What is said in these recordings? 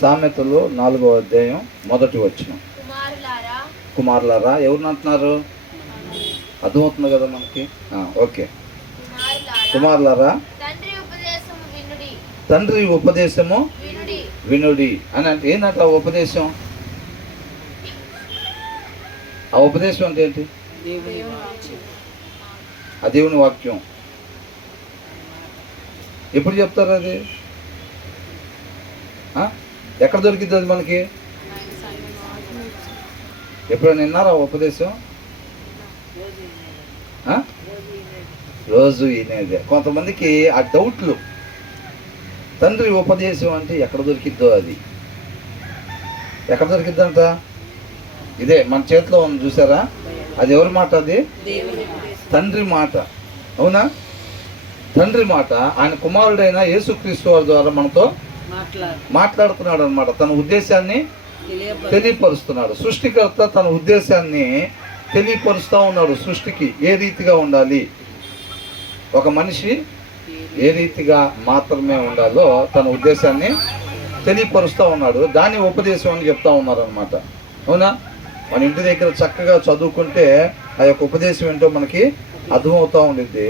సామెతలు 4వ అధ్యాయం 1వ వచనం. కుమారులారా ఎవరిని అంటున్నారు? అర్థమవుతుంది కదా మనకి. ఓకే. కుమారులారా తండ్రి ఉపదేశము వినుడి అని అంటే ఏంటంటే ఆ ఉపదేశం అంటే ఏంటి? ఆ దేవుని వాక్యం. ఎప్పుడు చెప్తారు అది? ఎక్కడ దొరికింది అది మనకి? ఎప్పుడైనా విన్నారా ఉపదేశం? రోజు వినేదే. కొంతమందికి ఆ డౌట్లు. తండ్రి ఉపదేశం అంటే ఎక్కడ దొరికిద్దో అది. ఎక్కడ దొరికిద్దంట? ఇదే మన చేతిలో ఉంది చూసారా? అది ఎవరి మాట? అది తండ్రి మాట. అవునా? తండ్రి మాట. ఆయన కుమారుడైన యేసుక్రీస్తు వారి ద్వారా మనతో మాట్లాడుతున్నాడు అనమాట. తన ఉద్దేశాన్ని తెలియపరుస్తున్నాడు. సృష్టికర్త తన ఉద్దేశాన్ని తెలియపరుస్తూ ఉన్నాడు. సృష్టికి ఏ రీతిగా ఉండాలి, ఒక మనిషి ఏ రీతిగా మాత్రమే ఉండాలో తన ఉద్దేశాన్ని తెలియపరుస్తూ ఉన్నాడు. దాని ఉపదేశం అని చెప్తా ఉన్నారు అనమాట. అవునా? మన ఇంటి దగ్గర చక్కగా చదువుకుంటే ఆ యొక్క ఉపదేశం ఏంటో మనకి అర్థమవుతూ ఉండిద్ది.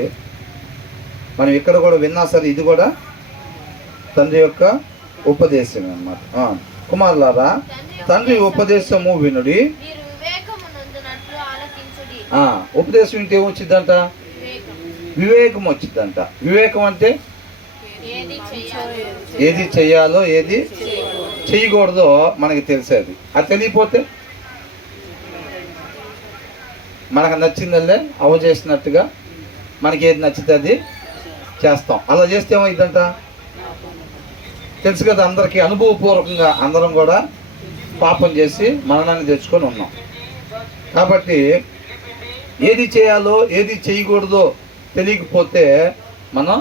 మనం ఇక్కడ కూడా విన్నా సరే ఇది కూడా తండ్రి యొక్క ఉపదేశం అన్నమాట. కుమారులారా తండ్రి ఉపదేశము వినుడి. ఉపదేశం వింటే ఏమొచ్చిద్దంట? వివేకం వచ్చిందంట. వివేకం అంటే ఏది చెయ్యాలో ఏది చెయ్యకూడదో మనకి తెలిసేది. అది తెలియపోతే మనకు నచ్చిందల్లే అవ చేసినట్టుగా మనకి ఏది నచ్చితే అది చేస్తాం. అలా చేస్తే ఏమైందంట తెలుసు కదా అందరికీ. అనుభవపూర్వకంగా అందరం కూడా పాపం చేసి మరణాన్ని తెచ్చుకొని ఉన్నాం. కాబట్టి ఏది చేయాలో ఏది చేయకూడదో తెలియకపోతే మనం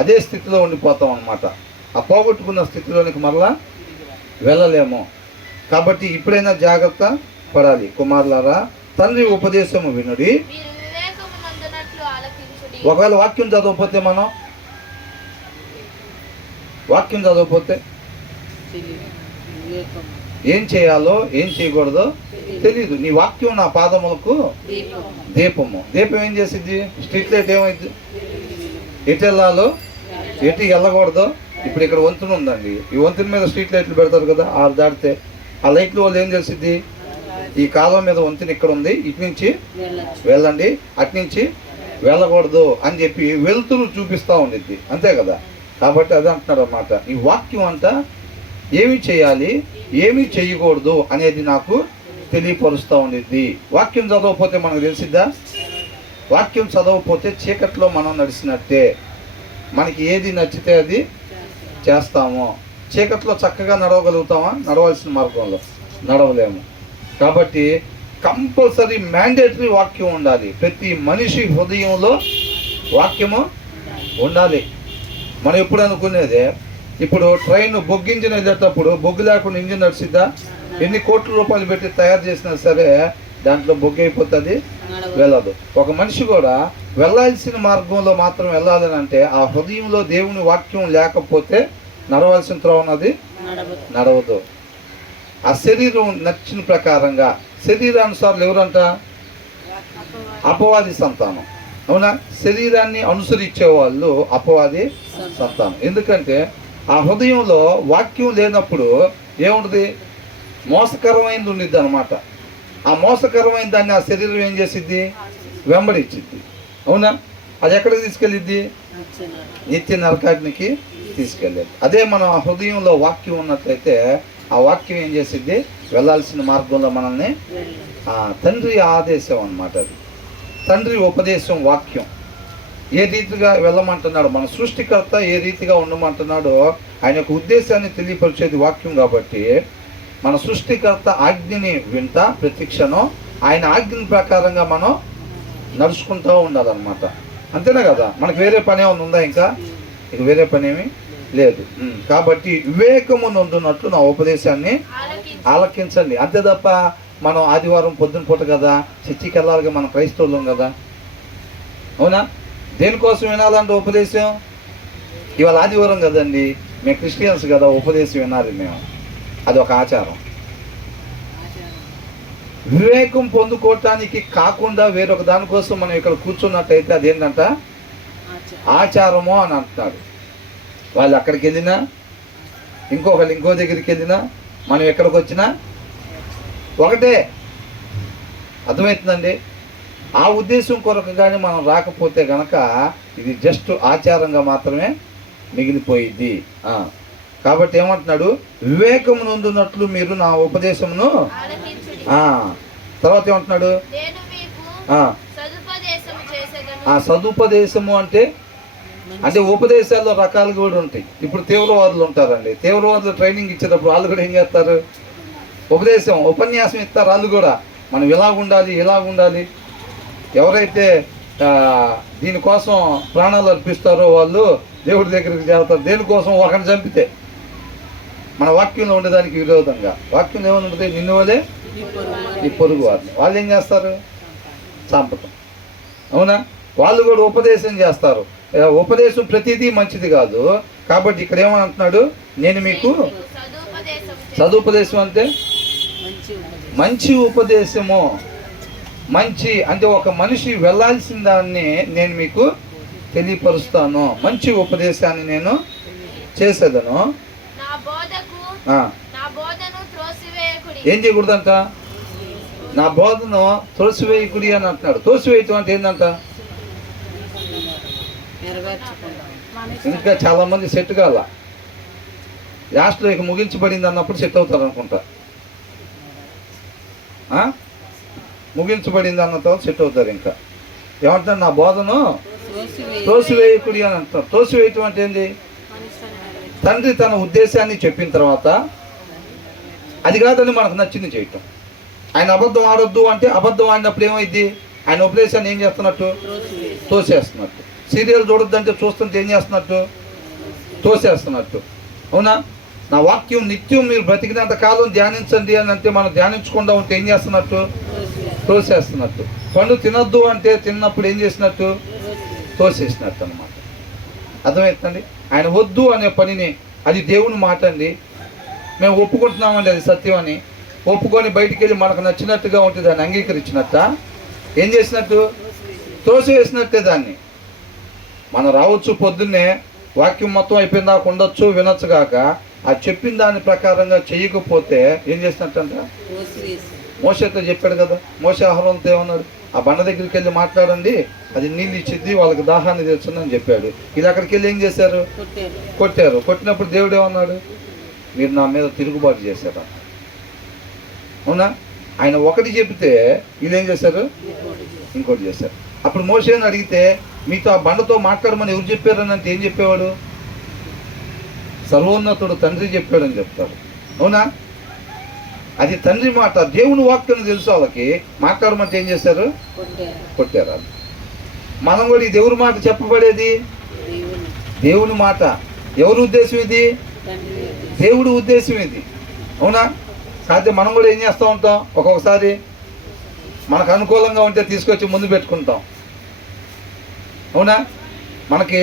అదే స్థితిలో ఉండిపోతాం అన్నమాట. ఆ పోగొట్టుకున్న స్థితిలోనికి మరలా వెళ్ళలేము. కాబట్టి ఇప్పుడైనా జాగ్రత్త పడాలి. కుమారులారా తండ్రి ఉపదేశము వినుడి. ఒకవేళ వాక్యం చదవకపోతే ఏం చేయాలో ఏం చేయకూడదో తెలీదు. నీ వాక్యం నా పాదములకు దీపము. దీపం ఏం చేసిద్ది? స్ట్రీట్ లైట్ ఏమైంది? ఎటు వెళ్ళాలో ఎటు వెళ్ళకూడదో. ఇప్పుడు ఇక్కడ వంతెన ఉందండి. ఈ వంతెన మీద స్ట్రీట్ లైట్లు పెడతారు కదా, 6 దాటితే ఆ లైట్లు వాళ్ళు ఏం చేసిద్ది? ఈ కాలువ మీద వంతెన ఇక్కడ ఉంది, ఇటు నుంచి వెళ్ళండి, అటు నుంచి వెళ్ళకూడదు అని చెప్పి వెలుతురు చూపిస్తూ ఉండిద్ది. అంతే కదా? కాబట్టి అదే అంటున్నారు అన్నమాట. ఈ వాక్యం అంతా ఏమి చేయాలి ఏమి చేయకూడదు అనేది నాకు తెలియపరుస్తూ ఉండిద్ది. వాక్యం చదవకపోతే మనకు తెలిసిద్దా? వాక్యం చదవకపోతే చీకట్లో మనం నడిచినట్టే. మనకి ఏది నచ్చితే అది చేస్తాము. చీకట్లో చక్కగా నడవగలుగుతామా? నడవాల్సిన మార్గంలో నడవలేము. కాబట్టి కంపల్సరీ మ్యాండేటరీ వాక్యం ఉండాలి. ప్రతి మనిషి హృదయంలో వాక్యము ఉండాలి. మనం ఎప్పుడు అనుకునేదే, ఇప్పుడు ట్రైన్ బొగ్గు ఇంజిన్ వెళ్ళేటప్పుడు బొగ్గు లేకుండా ఇంజిన్ నడిచిద్దా? ఎన్ని కోట్ల రూపాయలు పెట్టి తయారు చేసినా సరే దాంట్లో బొగ్గు అయిపోతుంది, వెళ్ళదు. ఒక మనిషి కూడా వెళ్ళాల్సిన మార్గంలో మాత్రం వెళ్ళాలని అంటే ఆ హృదయంలో దేవుని వాక్యం లేకపోతే నడవాల్సిన త్రోవనది నడవదు. ఆ శరీరం నచ్చిన ప్రకారంగా, శరీరానుసారులు ఎవరంట? అపవాది సంతానం. అవునా? శరీరాన్ని అనుసరించే వాళ్ళు అపవాది సంతానం. ఎందుకంటే ఆ హృదయంలో వాక్యం లేనప్పుడు ఏముంటుంది? మోసకరమైనది ఉండిద్ది అనమాట. ఆ మోసకరమైన దాన్ని ఆ శరీరం ఏం చేసిద్ది? వెంబడించిద్ది. అవునా? అది ఎక్కడికి తీసుకెళ్ళిద్ది? నిత్య నరకాగ్నికి తీసుకెళ్ళేది. అదే మనం ఆ హృదయంలో వాక్యం ఉన్నట్లయితే ఆ వాక్యం ఏం చేసిద్ది? వెళ్ళాల్సిన మార్గంలో మనల్ని తండ్రి ఆదేశం అన్నమాట. అది తండ్రి ఉపదేశం వాక్యం. ఏ రీతిగా వెళ్ళమంటున్నాడు, మన సృష్టికర్త ఏ రీతిగా ఉండమంటున్నాడో ఆయన యొక్క ఉద్దేశాన్ని తెలియపరిచేది వాక్యం. కాబట్టి మన సృష్టికర్త ఆజ్ఞని వింటా ప్రతిక్షణం ఆయన ఆజ్ఞ ప్రకారంగా మనం నడుచుకుంటూ ఉండాలన్నమాట. అంతేనా కదా? మనకు వేరే పని ఏమైనా ఉందా? ఇంకా ఇక వేరే పని ఏమి లేదు. కాబట్టి వివేకము నొందునట్లు నా ఉపదేశాన్ని ఆలకించండి. అంతే తప్ప మనం ఆదివారం పొద్దున పూట కదా చర్చికి వెళ్ళాలిగా, మన క్రైస్తవులం కదా. అవునా? దేనికోసం వినాలంటే ఉపదేశం? ఇవాళ ఆదివారం కదండి, మేము క్రిస్టియన్స్ కదా, ఉపదేశం వినాలి మేము, అది ఒక ఆచారం. వివేకం పొందుకోవటానికి కాకుండా వేరొక దానికోసం మనం ఇక్కడ కూర్చున్నట్టయితే అదేంటంట ఆచారము అని అంటున్నాడు. వాళ్ళు అక్కడికి వెళ్ళినా, ఇంకొకళ్ళు ఇంకో దగ్గరికి వెళ్ళినా, మనం ఎక్కడికి వచ్చినా ఒకటే. అర్థమవుతుందండి? ఆ ఉద్దేశం కొరకు కానీ మనం రాకపోతే గనక ఇది జస్ట్ ఆచారంగా మాత్రమే మిగిలిపోయిద్ది. కాబట్టి ఏమంటున్నాడు, వివేకము నొందునట్లు మీరు నా ఉపదేశమును. తర్వాత ఏమంటున్నాడు, సదుపదేశము అంటే ఉపదేశాల్లో రకాలు కూడా ఉంటాయి. ఇప్పుడు తీవ్రవాదులు ఉంటారండి, తీవ్రవాదులు ట్రైనింగ్ ఇచ్చేటప్పుడు వాళ్ళు కూడా ఏం చేస్తారు, ఉపన్యాసం ఇస్తారు. వాళ్ళు కూడా మనం ఇలాగుండాలి ఇలాగుండాలి. ఎవరైతే దీనికోసం ప్రాణాలు అర్పిస్తారో వాళ్ళు దేవుడి దగ్గరికి చేస్తారు. దేనికోసం? ఒకరిని చంపితే. మన వాక్యంలో ఉండేదానికి విరోధంగా వాక్యం ఏమైనా ఉంటుంది, నిన్ను వలే నీ పొరుగు వారిని. వాళ్ళు ఏం చేస్తారు, చంపటం. అవునా? వాళ్ళు కూడా ఉపదేశం చేస్తారు. ఉపదేశం ప్రతిదీ మంచిది కాదు. కాబట్టి ఇక్కడ ఏమని అంటున్నాడు, నేను మీకు సదుపదేశం అంటే మంచి ఉపదేశము. మంచి అంటే ఒక మనిషి వెళ్ళాల్సిన దాన్ని నేను మీకు తెలియపరుస్తాను, మంచి ఉపదేశాన్ని నేను చేసేదను. ఏం చేయకూడదంట, నా బోధను త్రోసివేయకుడి అని అంటున్నాడు. త్రోసివేయటం అంటే ఏంటంట, ఇంకా చాలా మంది సెట్ కాల, లాస్ట్లో ఇక ముగించబడింది అన్నప్పుడు సెట్ అవుతారు అనుకుంటా. ముగించబడింది అన్న తర్వాత సెట్ అవుతారు. ఇంకా ఏమంటారు, నా బోధను త్రోసివేయకుడి అని అంటారు. త్రోసివేయటం అంటే ఏంది, తండ్రి తన ఉద్దేశాన్ని చెప్పిన తర్వాత అది కాదని మనకు నచ్చింది చేయటం. ఆయన అబద్ధం ఆడొద్దు అంటే అబద్ధం ఆడినప్పుడు ఏమైంది, ఆయన ఉపదేశాన్ని ఏం చేస్తున్నట్టు, తోసేస్తున్నట్టు. సీరియల్ చూడొద్దు అంటే చూస్తుంటే ఏం చేస్తున్నట్టు, తోసేస్తున్నట్టు. అవునా? నా వాక్యం నిత్యం మీరు బ్రతికినంత కాలం ధ్యానించండి అని అంటే మనం ధ్యానించకుండా ఉంటే ఏం చేస్తున్నట్టు, తోసేస్తున్నట్టు. పండు తినొద్దు అంటే తిన్నప్పుడు ఏం చేసినట్టు, తోసేసినట్టు అన్నమాట. అర్థమవుతుందండి? ఆయన వద్దు అనే పనిని, అది దేవుని మాట అండి, మేము ఒప్పుకుంటున్నామండి అది సత్యం అని ఒప్పుకొని బయటికి వెళ్ళి మనకు నచ్చినట్టుగా ఉంటుంది దాన్ని అంగీకరించినట్ట ఏం చేసినట్టు, తోసివేసినట్టే దాన్ని. మనం రావచ్చు పొద్దున్నే, వాక్యం మొత్తం అయిపోయిన దాకా ఉండొచ్చు, వినొచ్చు కాక ఆ చెప్పిన దాని ప్రకారంగా చేయకపోతే ఏం చేసినట్టంట. మోషేతో చెప్పాడు కదా, మోషే అహరోనుతో ఏమన్నాడు, ఆ బండ దగ్గరికి వెళ్ళి మాట్లాడండి, అది నీళ్ళు ఇచ్చిద్ది, వాళ్ళకి దాహాన్ని తెచ్చుందని చెప్పాడు. ఇది అక్కడికి వెళ్ళి ఏం చేశారు, కొట్టారు. కొట్టినప్పుడు దేవుడు ఏమన్నాడు, మీరు నా మీద తిరుగుబాటు చేశారు. అవునా? ఆయన ఒకటి చెప్తే వీళ్ళు ఏం చేశారు, ఇంకోటి చేశారు. అప్పుడు మోషేని అడిగితే మీతో ఆ బండతో మాట్లాడమని ఎవరు చెప్పారని అంటే ఏం చెప్పేవాడు, సర్వోన్నతుడు తండ్రి చెప్పాడని చెప్తారు. అవునా? అది తండ్రి మాట, దేవుని వాక్యం తెలుసు వాళ్ళకి. మాట్లాడమంటే ఏం చేశారు, కొట్టారు. మనం కూడా ఈ దేవుని మాట చెప్పబడేది దేవుని మాట. ఎవరి ఉద్దేశం ఇది, దేవుడి ఉద్దేశం ఇది. అవునా? కాకపోతే మనం కూడా ఏం చేస్తూ ఉంటాం, ఒక్కొక్కసారి మనకు అనుకూలంగా ఉంటే తీసుకొచ్చి ముందు పెట్టుకుంటాం. అవునా? మనకి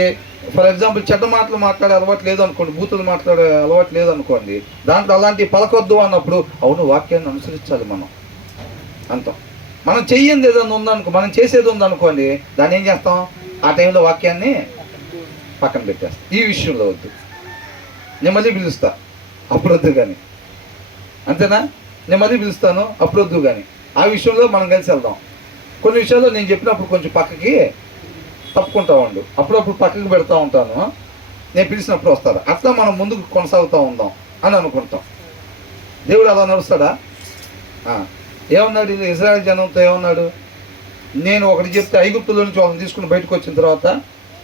ఫర్ ఎగ్జాంపుల్ చెడ్డ మాటలు మాట్లాడే అలవాటు లేదు అనుకోండి, బూతులు మాట్లాడే అలవాటు లేదు అనుకోండి, దాంట్లో అలాంటివి పలకొద్దు అన్నప్పుడు అవును వాక్యాన్ని అనుసరించాలి మనం అంటాం. మనం చెయ్యింది ఏదైనా ఉందనుకో, మనం చేసేది ఉందనుకోండి, దాన్ని ఏం చేస్తాం, ఆ టైంలో వాక్యాన్ని పక్కన పెట్టేస్తాం. ఈ విషయంలో వద్దు, నేను మళ్ళీ పిలుస్తా అప్పుడు వద్దు కానీ, అంతేనా, నేను మళ్ళీ పిలుస్తాను అప్పుడు వద్దు కానీ, ఆ విషయంలో మనం కలిసి వెళ్దాం. కొన్ని విషయాల్లో నేను చెప్పినప్పుడు కొంచెం పక్కకి తప్పుకుంటా ఉండు, అప్పుడప్పుడు పక్కకి పెడతా ఉంటాను, నేను పిలిచినప్పుడు వస్తాడు. అట్లా మనం ముందుకు కొనసాగుతూ ఉందాం అని అనుకుంటాం. దేవుడు అలా నడుస్తాడా? ఏమన్నాడు ఇజ్రాయెల్ జనంతో, ఏమన్నాడు, నేను ఒకటి చెప్తే ఐగుప్తులో నుంచి వాళ్ళని తీసుకుని బయటకు వచ్చిన తర్వాత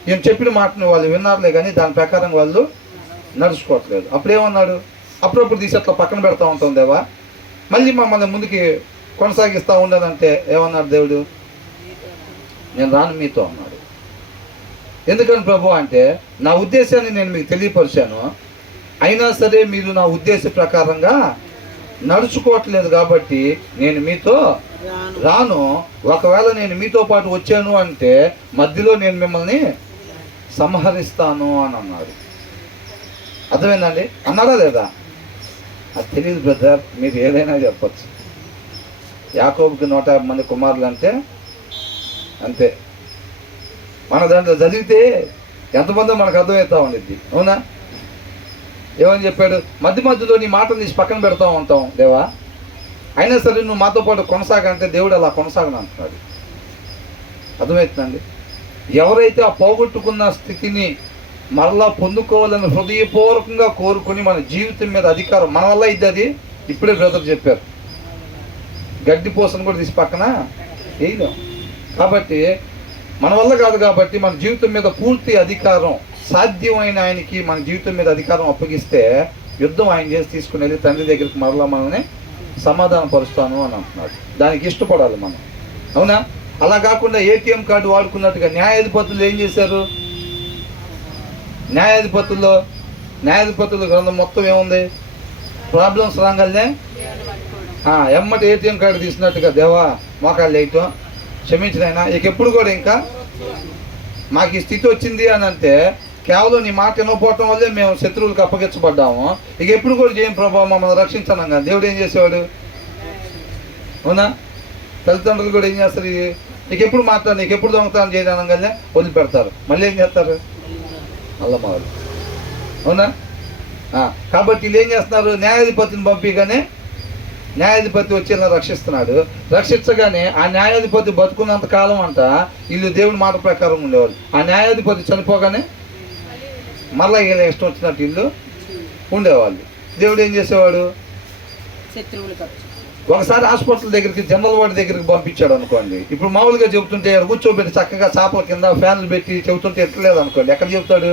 నేను చెప్పిన మాటను వాళ్ళు విన్నారులే కానీ దాని ప్రకారం వాళ్ళు నడుచుకోవట్లేదు. అప్పుడు ఏమన్నాడు, అప్పుడప్పుడు తీసి అట్లా పక్కన పెడతా ఉంటాం దేవా, మళ్ళీ మమ్మల్ని ముందుకి కొనసాగిస్తూ ఉండదంటే ఏమన్నాడు దేవుడు, నేను రాను మీతో అన్నాడు. ఎందుకని ప్రభు అంటే నా ఉద్దేశాన్ని నేను మీకు తెలియపరిచాను, అయినా సరే మీరు నా ఉద్దేశ ప్రకారంగా నడుచుకోవట్లేదు కాబట్టి నేను మీతో రాను. ఒకవేళ నేను మీతో పాటు వచ్చాను అంటే మధ్యలో నేను మిమ్మల్ని సంహరిస్తాను అని అన్నాడు. అర్థమైందండి? అన్నాడా లేదా? అది తెలియదు బ్రదర్, మీరు ఏదైనా చెప్పచ్చు. యాకోబుకి 150 మంది కుమారులు అంటే అంతే. మన దాంట్లో చదివితే ఎంతమందో మనకు అర్థమవుతా ఉండిద్ది. అవునా? ఏమని చెప్పాడు? మధ్యలో నీ మాటలు తీసి పక్కన పెడతా ఉంటాం దేవా, అయినా సరే నువ్వు మాతో పాటు కొనసాగంటే దేవుడు అలా కొనసాగను అంటున్నాడు. అర్థమవుతుందండి? ఎవరైతే ఆ పోగొట్టుకున్న స్థితిని మరలా పొందుకోవాలని హృదయపూర్వకంగా కోరుకొని మన జీవితం మీద అధికారం మన వల్ల ఇది, అది ఇప్పుడే బ్రదర్ చెప్పారు, గడ్డి పోసను కూడా తీసి పక్కన వేయలేం. కాబట్టి మన వల్ల కాదు, కాబట్టి మన జీవితం మీద పూర్తి అధికారం సాధ్యమైన ఆయనకి మన జీవితం మీద అధికారం అప్పగిస్తే యుద్ధం ఆయన చేసి తీసుకుని వెళ్ళి తండ్రి దగ్గరికి మరలా మనల్ని సమాధాన పరుస్తాను అని అంటున్నాడు. దానికి ఇష్టపడాలి మనం. అవునా? అలా కాకుండా ఏటీఎం కార్డు వాడుకున్నట్టుగా న్యాయాధిపతులు ఏం చేశారు? న్యాయాధిపతుల గ్రంథం మొత్తం ఏముంది? ప్రాబ్లమ్స్ రాగానే ఎమ్మటి ఏటీఎం కార్డు తీసినట్టుగా దేవా మోకాళ్ళు వేయటం, క్షమించినైనా ఇక ఎప్పుడు కూడా ఇంకా మాకు ఈ స్థితి వచ్చింది అని అంటే కేవలం నీ మాట వినకపోవటం వల్లే మేము శత్రువులకు అప్పగించబడ్డాము, ఇక ఎప్పుడు కూడా చేయం ప్రభావం మమ్మల్ని రక్షించాను కానీ దేవుడు ఏం చేసేవాడు? అవునా? తల్లిదండ్రులు కూడా ఏం చేస్తారు? ఇక ఎప్పుడు మాట్లాడు, నీకు ఎప్పుడు దొంగతనం చేయడానగానే వదిలిపెడతారు, మళ్ళీ ఏం చేస్తారు? మళ్ళా మొదలు. అవునా? కాబట్టి వీళ్ళు ఏం చేస్తున్నారు? న్యాయాధిపతిని పంపిగానే న్యాయాధిపతి వచ్చి ఇలా రక్షిస్తున్నాడు. రక్షించగానే ఆ న్యాయాధిపతి బతుకున్నంత కాలం అంట వీళ్ళు దేవుడి మాట ప్రకారం ఉండేవాళ్ళు. ఆ న్యాయాధిపతి చనిపోగానే మళ్ళీ వీళ్ళ ఇష్టం వచ్చినట్టు వీళ్ళు ఉండేవాళ్ళు. దేవుడు ఏం చేసేవాడు? ఒకసారి హాస్పిటల్ దగ్గరికి, జనరల్ వార్డు దగ్గరికి పంపించాడు అనుకోండి. ఇప్పుడు మామూలుగా చెబుతుంటే కూర్చోబెట్టి చక్కగా చాపల కింద ఫ్యాన్లు పెట్టి చెబుతుంటే ఎట్లేదు అనుకోండి. ఎక్కడ చెప్తాడు?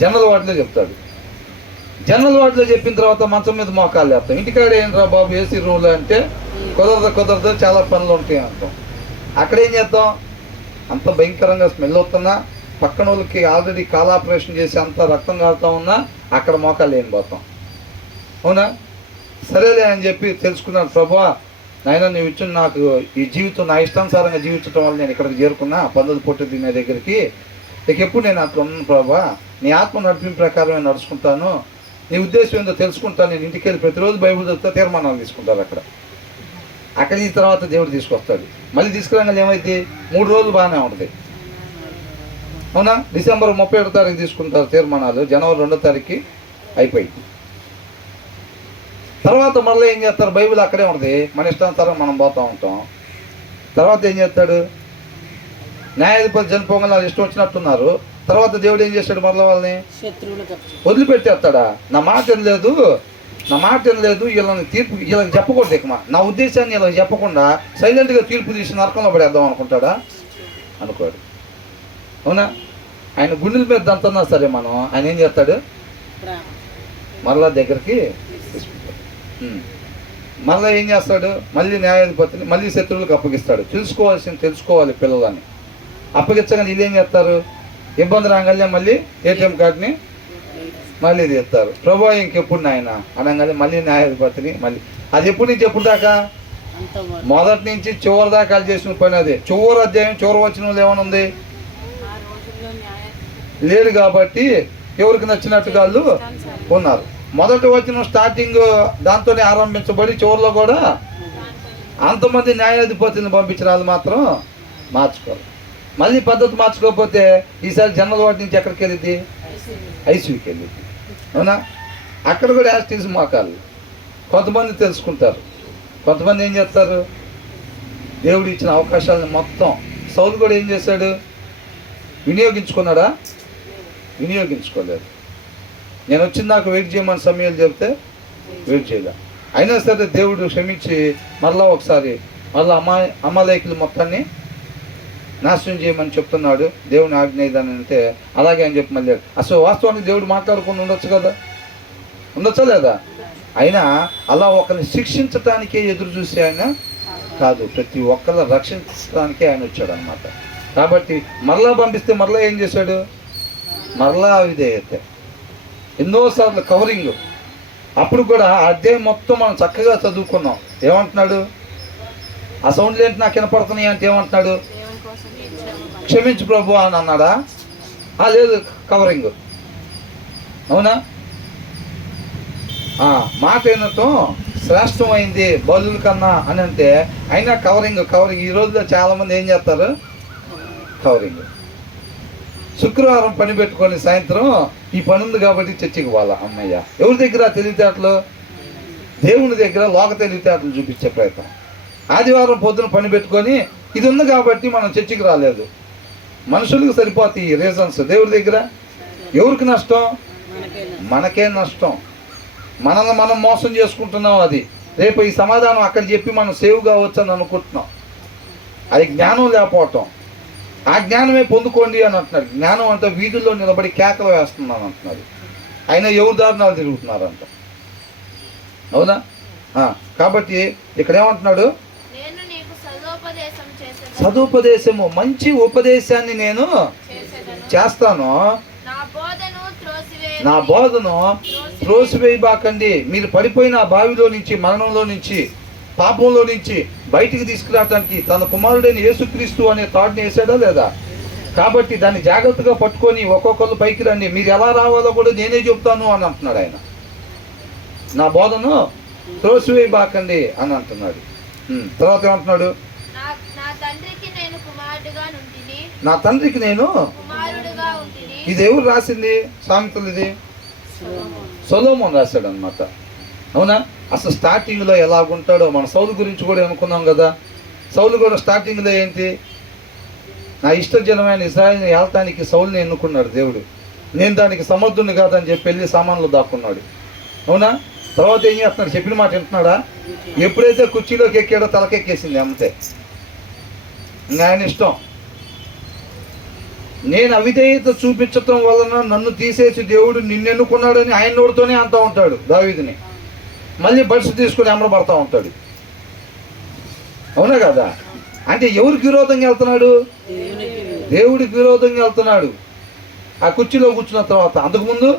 జనరల్ వార్డులో చెప్తాడు. జనరల్ వార్డులో చెప్పిన తర్వాత మంచం మీద మోకాలు లేస్తాం. ఇంటికాడ ఏంట్రా బాబు ఏసీ రూల్ అంటే కుదరదు చాలా పనులు ఉంటాయి అంటాం. అక్కడ ఏం చేద్దాం? అంత భయంకరంగా స్మెల్ అవుతున్నా, పక్కన వాళ్ళకి ఆల్రెడీ కాల్ ఆపరేషన్ చేసి అంత రక్తం కారుతా ఉన్నా అక్కడ మోకాలు ఏం పోతాం. అవునా? సరేలే అని చెప్పి తెలుసుకున్నాను, ప్రభువా నాయన నువ్వు ఇచ్చిన నాకు ఈ జీవితం నా ఇష్టానుసారంగా జీవించడం వల్ల నేను ఇక్కడికి చేరుకున్నా, పందులు పొట్టు తినే దగ్గరికి. ఇక ఎప్పుడు నేను అట్లా ఉన్నాను ప్రభువా, నీ ఆత్మ నడిపిన ప్రకారం నేను నడుచుకుంటాను, నీ ఉద్దేశం ఏందో తెలుసుకుంటాను. నేను ఇంటికి వెళ్ళి ప్రతిరోజు బైబిల్ చదివితే తీర్మానాలు తీసుకుంటారు అక్కడ ఈ తర్వాత దేవుడు తీసుకొస్తాడు. మళ్ళీ తీసుకురాగానే ఏమైంది? 3 రోజులు బాగానే ఉంటుంది. అవునా? డిసెంబర్ 31వ తారీఖు తీసుకుంటారు తీర్మానాలు, జనవరి 2వ తారీఖుకి అయిపోయింది. తర్వాత మళ్ళీ ఏం చేస్తారు? బైబిల్ అక్కడే ఉంటుంది, మన ఇష్టానుసారం మనం పోతూ ఉంటాం. తర్వాత ఏం చేస్తాడు? న్యాయాధిపతి చనిపోగానే వాళ్ళు ఇష్టం వచ్చినట్టున్నారు. తర్వాత దేవుడు ఏం చేస్తాడు? మరలా వాళ్ళని వదిలిపెట్టేస్తాడా? నా మాట వినలేదు వీళ్ళని తీర్పు వీళ్ళకి చెప్పకూడదు, ఇక నా ఉద్దేశాన్ని వీళ్ళకి చెప్పకుండా సైలెంట్గా తీర్పు తీసి నరకంలో పడేద్దాం అనుకుంటాడా? అనుకోడు. అవునా? ఆయన గుండెల మీద దంతున్నా సరే ఆయన ఏం చేస్తాడు? మరలా దగ్గరికి తీసుకుంటాడు. మళ్ళీ ఏం చేస్తాడు? మళ్ళీ న్యాయాధిపతిని మళ్ళీ శత్రువులకు అప్పగిస్తాడు. తెలుసుకోవాలి పిల్లలని. అప్పగించగానే వీళ్ళు ఏం చేస్తారు? ఇబ్బంది రాగానే మళ్ళీ ఏటీఎం కార్డుని మళ్ళీ తీస్తారు. ప్రభు ఇంకెప్పుడు నాయన అనగానే మళ్ళీ న్యాయాధిపతిని మళ్ళీ. అది ఎప్పటి నుంచి ఎప్పుడు దాకా? మొదటి నుంచి చివరి దాకా చేసిన పని అదే. చివరి అధ్యాయం చివరి వచనంలో ఏమైనా ఉంది? లేడు కాబట్టి ఎవరికి నచ్చినట్టుగా వాళ్ళు ఉన్నారు. మొదటి వచనం స్టార్టింగ్ దాంతోనే ఆరంభించబడి చివరిలో కూడా అంతమంది న్యాయాధిపతిని పంపించిన వాళ్ళు మాత్రం మార్చుకోవాలి. మళ్ళీ పద్ధతి మార్చుకోకపోతే ఈసారి జనరల్ వార్డు నుంచి ఎక్కడికి వెళ్ళింది? ఐసీయూకి వెళ్ళింది. అవునా? అక్కడ కూడా యాస్టీస్ మోకాలు. కొంతమంది తెలుసుకుంటారు, కొంతమంది ఏం చేస్తారు? దేవుడు ఇచ్చిన అవకాశాలను మొత్తం. సౌలు కూడా ఏం చేశాడు? వినియోగించుకున్నాడా? వినియోగించుకోలేదు. నేను వచ్చిన నాకు వెయిట్ చేయమని సమయాలు చెప్తే వెయిట్ చేయలే. అయినా సరే దేవుడు క్షమించి మళ్ళీ ఒకసారి అమాలేకులు మొత్తాన్ని నాశనం చేయమని చెప్తున్నాడు. దేవుని ఆజ్ఞ ఇదని అంటే అలాగే అని చెప్పి మళ్ళీ అసలు వాస్తవానికి దేవుడు మాట్లాడుకుని ఉండొచ్చా లేదా? అయినా అలా ఒకరిని శిక్షించటానికే ఎదురు చూసి ఆయన కాదు, ప్రతి ఒక్కరిని రక్షించడానికే ఆయన వచ్చాడు అనమాట. కాబట్టి మరలా పంపిస్తే మరలా ఏం చేశాడు? మరలా విధేయత. ఎన్నోసార్లు కవరింగ్. అప్పుడు కూడా అధ్యాయం మొత్తం మనం చక్కగా చదువుకున్నాం. ఏమంటున్నాడు? ఆ సౌండ్లు ఏంటి నాకు వినపడుతున్నాయి అంటే ఏమంటున్నాడు? క్షమించు ప్రభు అని అన్నాడా? లేదు, కవరింగ్. అవునా? మాట వినటం శ్రేష్టమైంది బలుల కన్నా అని అంటే, అయినా కవరింగ్ ఈ రోజులో చాలామంది ఏం చేస్తారు? కవరింగ్. శుక్రవారం పని పెట్టుకొని సాయంత్రం ఈ పని ఉంది కాబట్టి చర్చికి పోవాలా. అమ్మయ్య, ఎవరి దగ్గర తెలివితేటలు? దేవుని దగ్గర లోక తెలివితేటలు చూపించే ప్రయత్నం. ఆదివారం పొద్దున పని పెట్టుకొని ఇది ఉంది కాబట్టి మనం చర్చికి రాలేదు. మనుషులకు సరిపోతాయి ఈ రీజన్స్. దేవుడి దగ్గర ఎవరికి నష్టం? మనకే నష్టం. మనల్ని మనం మోసం చేసుకుంటున్నాం. అది రేపు ఈ సమాధానం అక్కడ చెప్పి మనం సేవ్ కావచ్చు అని అనుకుంటున్నాం. అది జ్ఞానం లేకపోవటం. ఆ జ్ఞానమే పొందుకోండి అని అంటున్నాడు. జ్ఞానం అంటే వీధుల్లో నిలబడి కేకలు వేస్తున్నాను అంటున్నాడు. అయినా ఎవరి దారుణాలు తిరుగుతున్నారంట. అవునా? కాబట్టి ఇక్కడ ఏమంటున్నాడు? సదుపదేశము, మంచి ఉపదేశాన్ని నేను చేస్తాను, నా బోధను త్రోసివేయబాకండి. మీరు పడిపోయిన ఆ బావిలో నుంచి, మరణంలో నుంచి, పాపంలో నుంచి బయటికి తీసుకురావడానికి తన కుమారుడైన యేసుక్రీస్తు అనే తాడుని వేసాడా లేదా? కాబట్టి దాన్ని జాగ్రత్తగా పట్టుకొని ఒక్కొక్కరు పైకి రండి. మీరు ఎలా రావాలో కూడా నేనే చెప్తాను అని అంటున్నాడు ఆయన. నా బోధను త్రోసివేయబాకండి అని అంటున్నాడు. తర్వాత ఏమంటున్నాడు? నా తండ్రికి నేను. ఇది ఎవరు రాసింది సామెతలు? ఇది సొలొమోను రాశాడు అనమాట. అవునా? అసలు స్టార్టింగ్లో ఎలాగుంటాడో మన సౌలు గురించి కూడా అనుకున్నాం కదా. సౌలు కూడా స్టార్టింగ్లో ఏంటి? నా ఇష్టజనమైన ఇశ్రాయేలుని ఏల్తానికి సౌలుని ఎన్నుకున్నాడు దేవుడు. నేను దానికి సమర్థుని కాదని చెప్పి వెళ్ళి సామాన్లు దాక్కున్నాడు. అవునా? తర్వాత ఏం చేస్తున్నాడు? చెప్పిన మాట వింటున్నాడా? ఎప్పుడైతే కుర్చీలోకి ఎక్కాడో తలకెక్కేసింది అంతే. ఇంకా ఆయన ఇష్టం. నేను అవిధేయత చూపించటం వలన నన్ను తీసేసి దేవుడు నిన్నెన్నుకున్నాడని ఆయన నోడుతోనే అంటూ ఉంటాడు దావీదుని. మళ్ళీ బడ్స్ తీసుకుని అమరపడతా ఉంటాడు. అవునా కదా? అంటే ఎవరికి విరోధంగా వెళ్తున్నాడు? దేవుడికి విరోధంగా వెళ్తున్నాడు. ఆ కుర్చీలో కూర్చున్న తర్వాత అంతకుముందు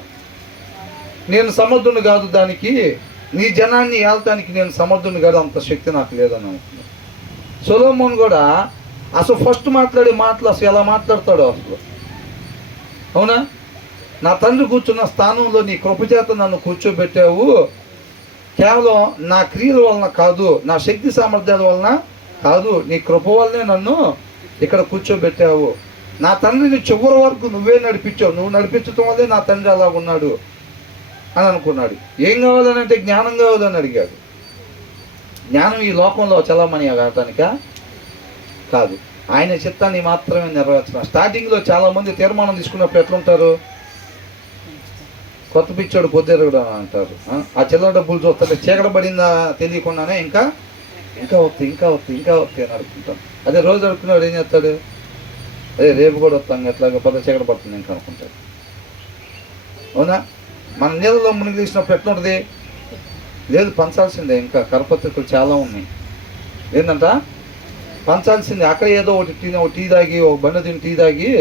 నేను సమర్థుని కాదు, దానికి నీ జనాన్ని ఏల్తానికి నేను సమర్థుని కాదు, అంత శక్తి నాకు లేదని అనుకున్నాను. సొలొమోను కూడా అసలు ఫస్ట్ మాట్లాడే మాటలు అసలు ఎలా మాట్లాడతాడో అసలు. అవునా? నా తండ్రి కూర్చున్న స్థానంలో నీ కృపచేత నన్ను కూర్చోబెట్టావు, కేవలం నా క్రియల వలన కాదు, నా శక్తి సామర్థ్యాల వలన కాదు, నీ కృప వల్లనే నన్ను ఇక్కడ కూర్చోబెట్టావు. నా తండ్రిని చివరి వరకు నువ్వే నడిపించావు, నువ్వు నడిపించడం వల్లే నా తండ్రి అలాగున్నాడు అని అనుకున్నాడు. ఏం కావాలని అంటే జ్ఞానం కావాలని అడిగాడు. జ్ఞానం ఈ లోకంలో చలామణి కావటానికా? కాదు, ఆయన చిత్తాన్ని మాత్రమే నెరవేర్చడం. స్టార్టింగ్లో చాలామంది తీర్మానం తీసుకున్నప్పుడు ఎట్లుంటారు? కొత్త పిచ్చోడు పొద్దురు అంటారు. ఆ చిల్లర డబ్బులు చూస్తుంటే చీకట పడిందా తెలియకుండానే ఇంకా వస్తాయి అని అడుగుతుంటాం. అదే రోజు అడుగుతున్నాడు ఏం చేస్తాడు? అదే రేపు కూడా వస్తాం, ఎట్లాగో పెద్ద చీకట పడుతుంది ఇంకా అనుకుంటాడు. అవునా? మన నీళ్ళలో మునిగి తీసినప్పుడు ఎట్లుంటుంది? లేదు, పంచాల్సిందే. ఇంకా కరపత్రికలు చాలా ఉన్నాయి. ఏంటంట? పంచాల్సిందే. అక్కడ ఏదో ఒకటి టీ తాగి, ఒక బండ తిని టీ తాగి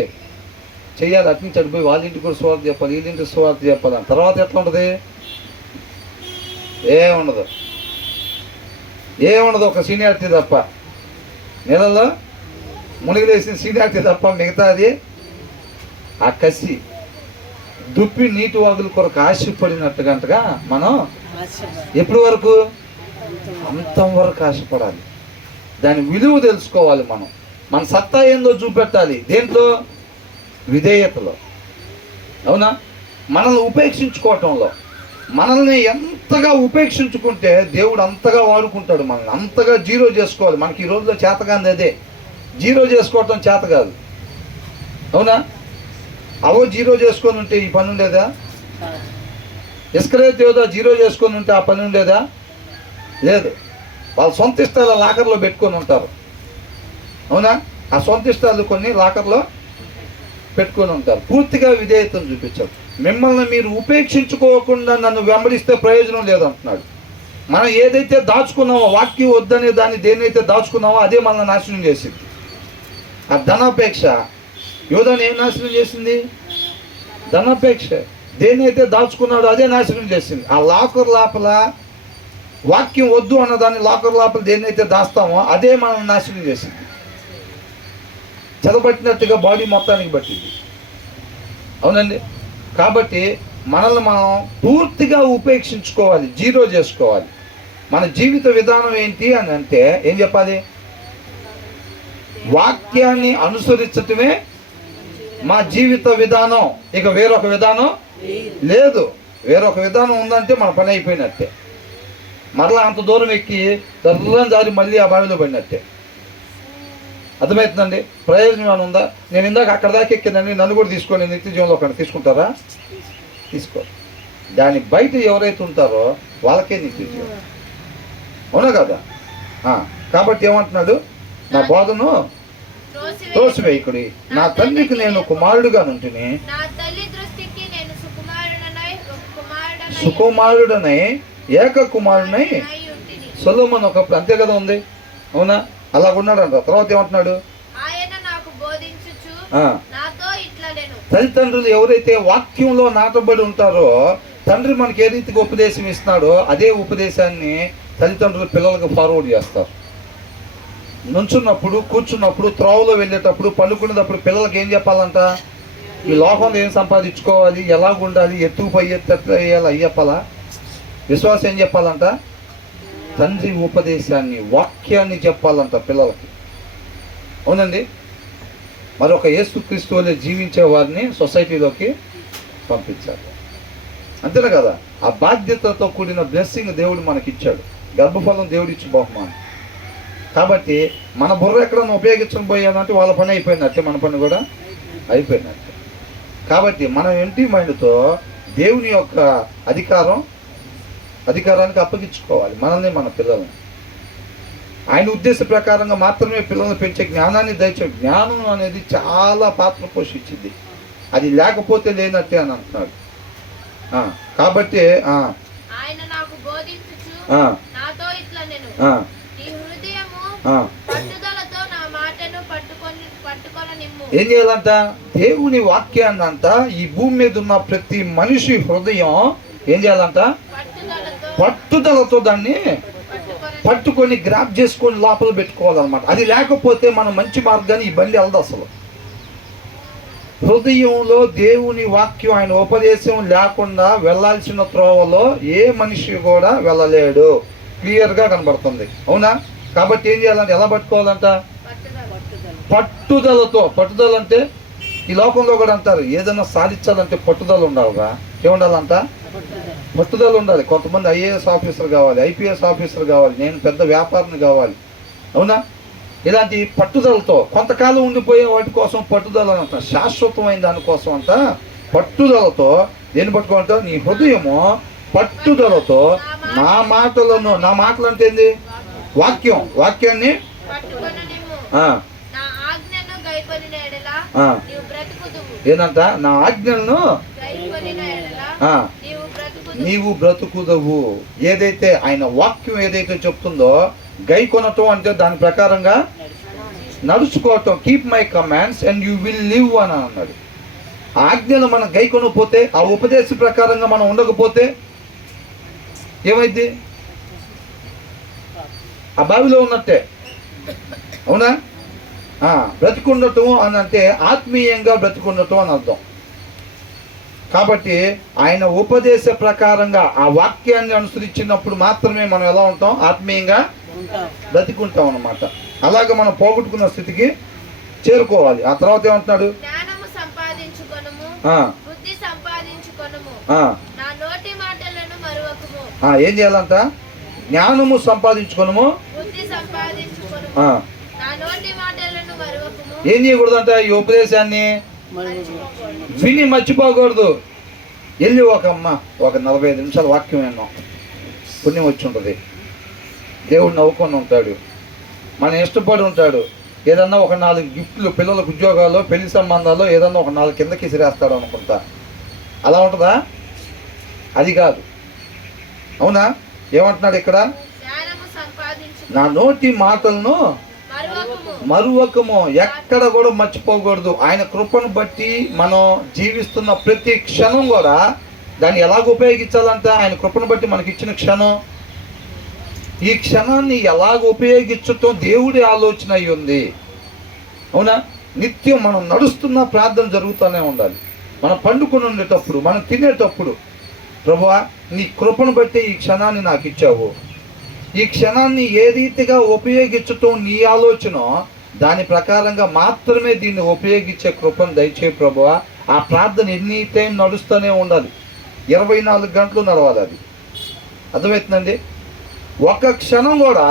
చెయ్యాలి. అటు నుంచి అడిపోయి వాళ్ళ ఇంటికి కూడా స్వార్థ చెప్పాలి, వీళ్ళింటికి స్వార్థ చెప్పాలి. తర్వాత ఎట్లా ఉంటుంది? ఏముండదు, ఒక సీనియారిటీ తప్ప. నెలలో మునిగిలేసిన సీనియారిటీ తప్ప మిగతాది ఆ కసి దుప్పి నీటి వాగుల కొరకు ఆశపడినట్టుగా మనం ఎప్పటి వరకు? అంతం వరకు ఆశపడాలి. దాని విలువ తెలుసుకోవాలి. మన సత్తా ఏందో చూపెట్టాలి. దేంట్లో? విధేయతలో. అవునా? మనల్ని ఉపేక్షించుకోవటంలో. మనల్ని ఎంతగా ఉపేక్షించుకుంటే దేవుడు అంతగా వాడుకుంటాడు. మనల్ని అంతగా జీరో చేసుకోవాలి. మనకి ఈ రోజులో చేతగాంది అదే. జీరో చేసుకోవటం చేత కాదు. అవునా? జీరో చేసుకొని ఉంటే ఈ పని ఉండేదా? ఇస్కరేతు యోధా జీరో చేసుకొని ఉంటే ఆ పని ఉండేదా? లేదు. వాళ్ళ సొంత ఇష్టాలు లాకర్లో పెట్టుకొని ఉంటారు. అవునా? ఆ సొంత ఇష్టాలు కొన్ని లాకర్లో పెట్టుకొని ఉంటారు. పూర్తిగా విధేయతను చూపించారు. మిమ్మల్ని మీరు ఉపేక్షించుకోకుండా నన్ను వెంబడిస్తే ప్రయోజనం లేదంటున్నాడు. మనం ఏదైతే దాచుకున్నామో, వాక్యం వద్దనే దాన్ని దేన్నైతే దాచుకున్నామో అదే మనల్ని నాశనం చేసింది. ఆ ధనాపేక్ష యోధాను ఏం నాశనం చేసింది? ధనాపేక్ష. దేన్నైతే దాచుకున్నాడో అదే నాశనం చేసింది. ఆ లాకర్ లోపల వాక్యం వద్దు అన్నదాన్ని లాకర్ లోపల దేన్నైతే దాస్తామో అదే మనల్ని నాశనం చేసింది. చదవబట్టినట్టుగా బాడీ మొత్తానికి పట్టింది. అవునండి? కాబట్టి మనల్ని మనం పూర్తిగా ఉపేక్షించుకోవాలి, జీరో చేసుకోవాలి. మన జీవిత విధానం ఏంటి అని అంటే ఏం చెప్పాలి? వాక్యాన్ని అనుసరించటమే మా జీవిత విధానం. ఇక వేరొక విధానం లేదు. వేరొక విధానం ఉందంటే మన పని అయిపోయినట్టే. మరలా అంత దూరం ఎక్కి దర్రం జారి మళ్ళీ ఆ బావిలో పడినట్టే. అర్థమవుతుందండి? ప్రయోజనం ఏమైనా ఉందా? నేను ఇందాక అక్కడ దాకా ఎక్కిందండి, నన్ను కూడా తీసుకొని నిత్య జీవంలో ఒకటి తీసుకుంటారా? తీసుకో. దాని బయట ఎవరైతే ఉంటారో వాళ్ళకే నిత్య జీవం. అవునా కదా? కాబట్టి ఏమంటున్నాడు? నా బోధను త్రోసివేయకుడి, నా తండ్రికి నేను కుమారుడుగా నుంటిని, సుకుమారుడనై ఏక కుమారుడనై. సొలొమోను ఒకప్పుడు అంతే కదా ఉంది. అవునా? అలాగున్నాడంట. తర్వాత ఏమంటున్నాడు? తల్లిదండ్రులు ఎవరైతే వాక్యంలో నాటబడి ఉంటారో, తండ్రి మనకి ఏ రీతిగా ఉపదేశం ఇస్తున్నాడో అదే ఉపదేశాన్ని తల్లిదండ్రులు పిల్లలకు ఫార్వర్డ్ చేస్తారు. నుంచున్నప్పుడు, కూర్చున్నప్పుడు, త్రోవలో వెళ్ళేటప్పుడు, పడుకునేటప్పుడు పిల్లలకి ఏం చెప్పాలంట? ఈ లోకంలో ఏం సంపాదించుకోవాలి, ఎలాగుండాలి, ఎత్తుకుపోయి ఎట్లా వేయాలి అవి చెప్పాలా? విశ్వాసం ఏం చెప్పాలంట? తండ్రి ఉపదేశాన్ని, వాక్యాన్ని చెప్పాలంట పిల్లలకి. అవునండి? మరొక యేసుక్రీస్తు వలె జీవించే వారిని సొసైటీలోకి పంపించాలి. అంతేనా కదా? ఆ బాధ్యతతో కూడిన బ్లెస్సింగ్ దేవుడు మనకిచ్చాడు. గర్భఫలం దేవుడిచ్చి బహుమానం. కాబట్టి మన బుర్ర ఎక్కడన్నా ఉపయోగించడం పోయానంటే వాళ్ళ పని అయిపోయినట్టే, మన పని కూడా అయిపోయినట్టే. కాబట్టి మనం ఎంటీ మైండ్తో దేవుని యొక్క అధికారానికి అప్పగించుకోవాలి మనల్ని, మన పిల్లల్ని. ఆయన ఉద్దేశ ప్రకారంగా మాత్రమే పిల్లల్ని పెంచే జ్ఞానాన్ని దయచే. జ్ఞానం అనేది చాలా పాత్ర పోషించింది. అది లేకపోతే లేనట్టే అని అంటున్నాడు. కాబట్టి ఏం చేయాలంట? దేవుని వాక్యాన్ని అంట ఈ భూమి మీద ఉన్న ప్రతి మనిషి హృదయం ఏం చేయాలంట? పట్టుదలతో దాన్ని పట్టుకొని గ్రాప్ చేసుకొని లోపల పెట్టుకోవాలన్నమాట. అది లేకపోతే మనం మంచి మార్గాన్ని ఈ బండి వెళ్దు. అసలు హృదయంలో దేవుని వాక్యం, ఆయన ఉపదేశం లేకుండా వెళ్ళాల్సిన త్రోవలో ఏ మనిషి కూడా వెళ్ళలేడు. క్లియర్గా కనబడుతుంది. అవునా? కాబట్టి ఏం చేయాలంటే, ఎలా పట్టుకోవాలంట? పట్టుదలతో. పట్టుదల అంటే ఈ లోకంలో కూడా అంటారు, ఏదైనా సాధించాలంటే పట్టుదల ఉండాలిరా. ఏముండాలంట? పట్టుదల ఉండాలి. కొంతమంది ఐఏఎస్ ఆఫీసర్ కావాలి, ఐపీఎస్ ఆఫీసర్ కావాలి, నేను పెద్ద వ్యాపారిని కావాలి. అవునా? ఇలాంటి పట్టుదలతో కొంతకాలం ఉండిపోయే వాటి కోసం పట్టుదల అంట. శాశ్వతమైన దానికోసం అంట పట్టుదలతో. దేన్ని పట్టుకోవాలంటే నీ హృదయము పట్టుదలతో నా మాటలు అంటే ఏంది? వాక్యాన్ని ఏంటంట? నా ఆజ్ఞలను నీవు బ్రతుకుదవు. ఏదైతే ఆయన వాక్యం ఏదైతే చెప్తుందో గైకొనటం అంటే దాని ప్రకారంగా నడుచుకోవటం. Keep my commands and you will live అని అన్నాడు. ఆజ్ఞలు మనం గైకొనకపోతే, ఆ ఉపదేశ ప్రకారంగా మనం ఉండకపోతే ఏమైంది? ఆ బావిలో ఉన్నట్టే. అవునా? బ్రతికుండటం అని అంటే ఆత్మీయంగా బ్రతికుండటం అని అర్థం. కాబట్టి ఆయన ఉపదేశ ప్రకారంగా ఆ వాక్యాన్ని అనుసరించినప్పుడు మాత్రమే మనం ఎలా ఉంటాం? ఆత్మీయంగా బ్రతికుంటాం అన్నమాట. అలాగే మనం పోగొట్టుకున్న స్థితికి చేరుకోవాలి. ఆ తర్వాత ఏమంటున్నాడు? ఏం చేయాలంట? జ్ఞానము సంపాదించుకోనము. ఏం చేయకూడదంట? ఈ ఉపదేశాన్ని విని మర్చిపోకూడదు. వెళ్ళి ఒక 45 నిమిషాలు వాక్యం విన్నాం, పుణ్యం వచ్చి ఉంటుంది. దేవుడు నవ్వుకొని ఉంటాడు, మనం ఇష్టపడి ఉంటాడు. ఏదన్నా ఒక 4 గిఫ్ట్లు, పిల్లలకు ఉద్యోగాలు, పెళ్లి సంబంధాలు ఏదన్నా ఒక 4 కిందకి ఇసిరేస్తాడు అనుకుంటా. అలా ఉంటుందా? అది కాదు. అవునా? ఏమంటున్నాడు ఇక్కడ? నా నోటి మాటలను మరువకము. ఎక్కడ కూడా మర్చిపోకూడదు. ఆయన కృపను బట్టి మనం జీవిస్తున్న ప్రతి క్షణం కూడా దాన్ని ఎలాగ ఉపయోగించాలంటే, ఆయన కృపను బట్టి మనకి ఇచ్చిన క్షణం, ఈ క్షణాన్ని ఎలాగ ఉపయోగించటం దేవుడి ఆలోచన అయి ఉంది. అవునా? నిత్యం మనం నడుస్తున్న ప్రార్థన జరుగుతూనే ఉండాలి. మనం పండుకొని ఉండేటప్పుడు, మనం తినేటప్పుడు, ప్రభువా నీ కృపను బట్టి ఈ క్షణాన్ని నాకు ఇచ్చావు, ఈ క్షణాన్ని ఏ రీతిగా ఉపయోగించటం నీ ఆలోచన, దాని ప్రకారంగా మాత్రమే దీన్ని ఉపయోగించే కృపను దయచే ప్రభువా. ఆ ప్రార్థన ఎనీ టైం నడుస్తూనే ఉండాలి, 24 గంటలు నడవాలి. అది అర్థమవుతుందండి. ఒక క్షణం కూడా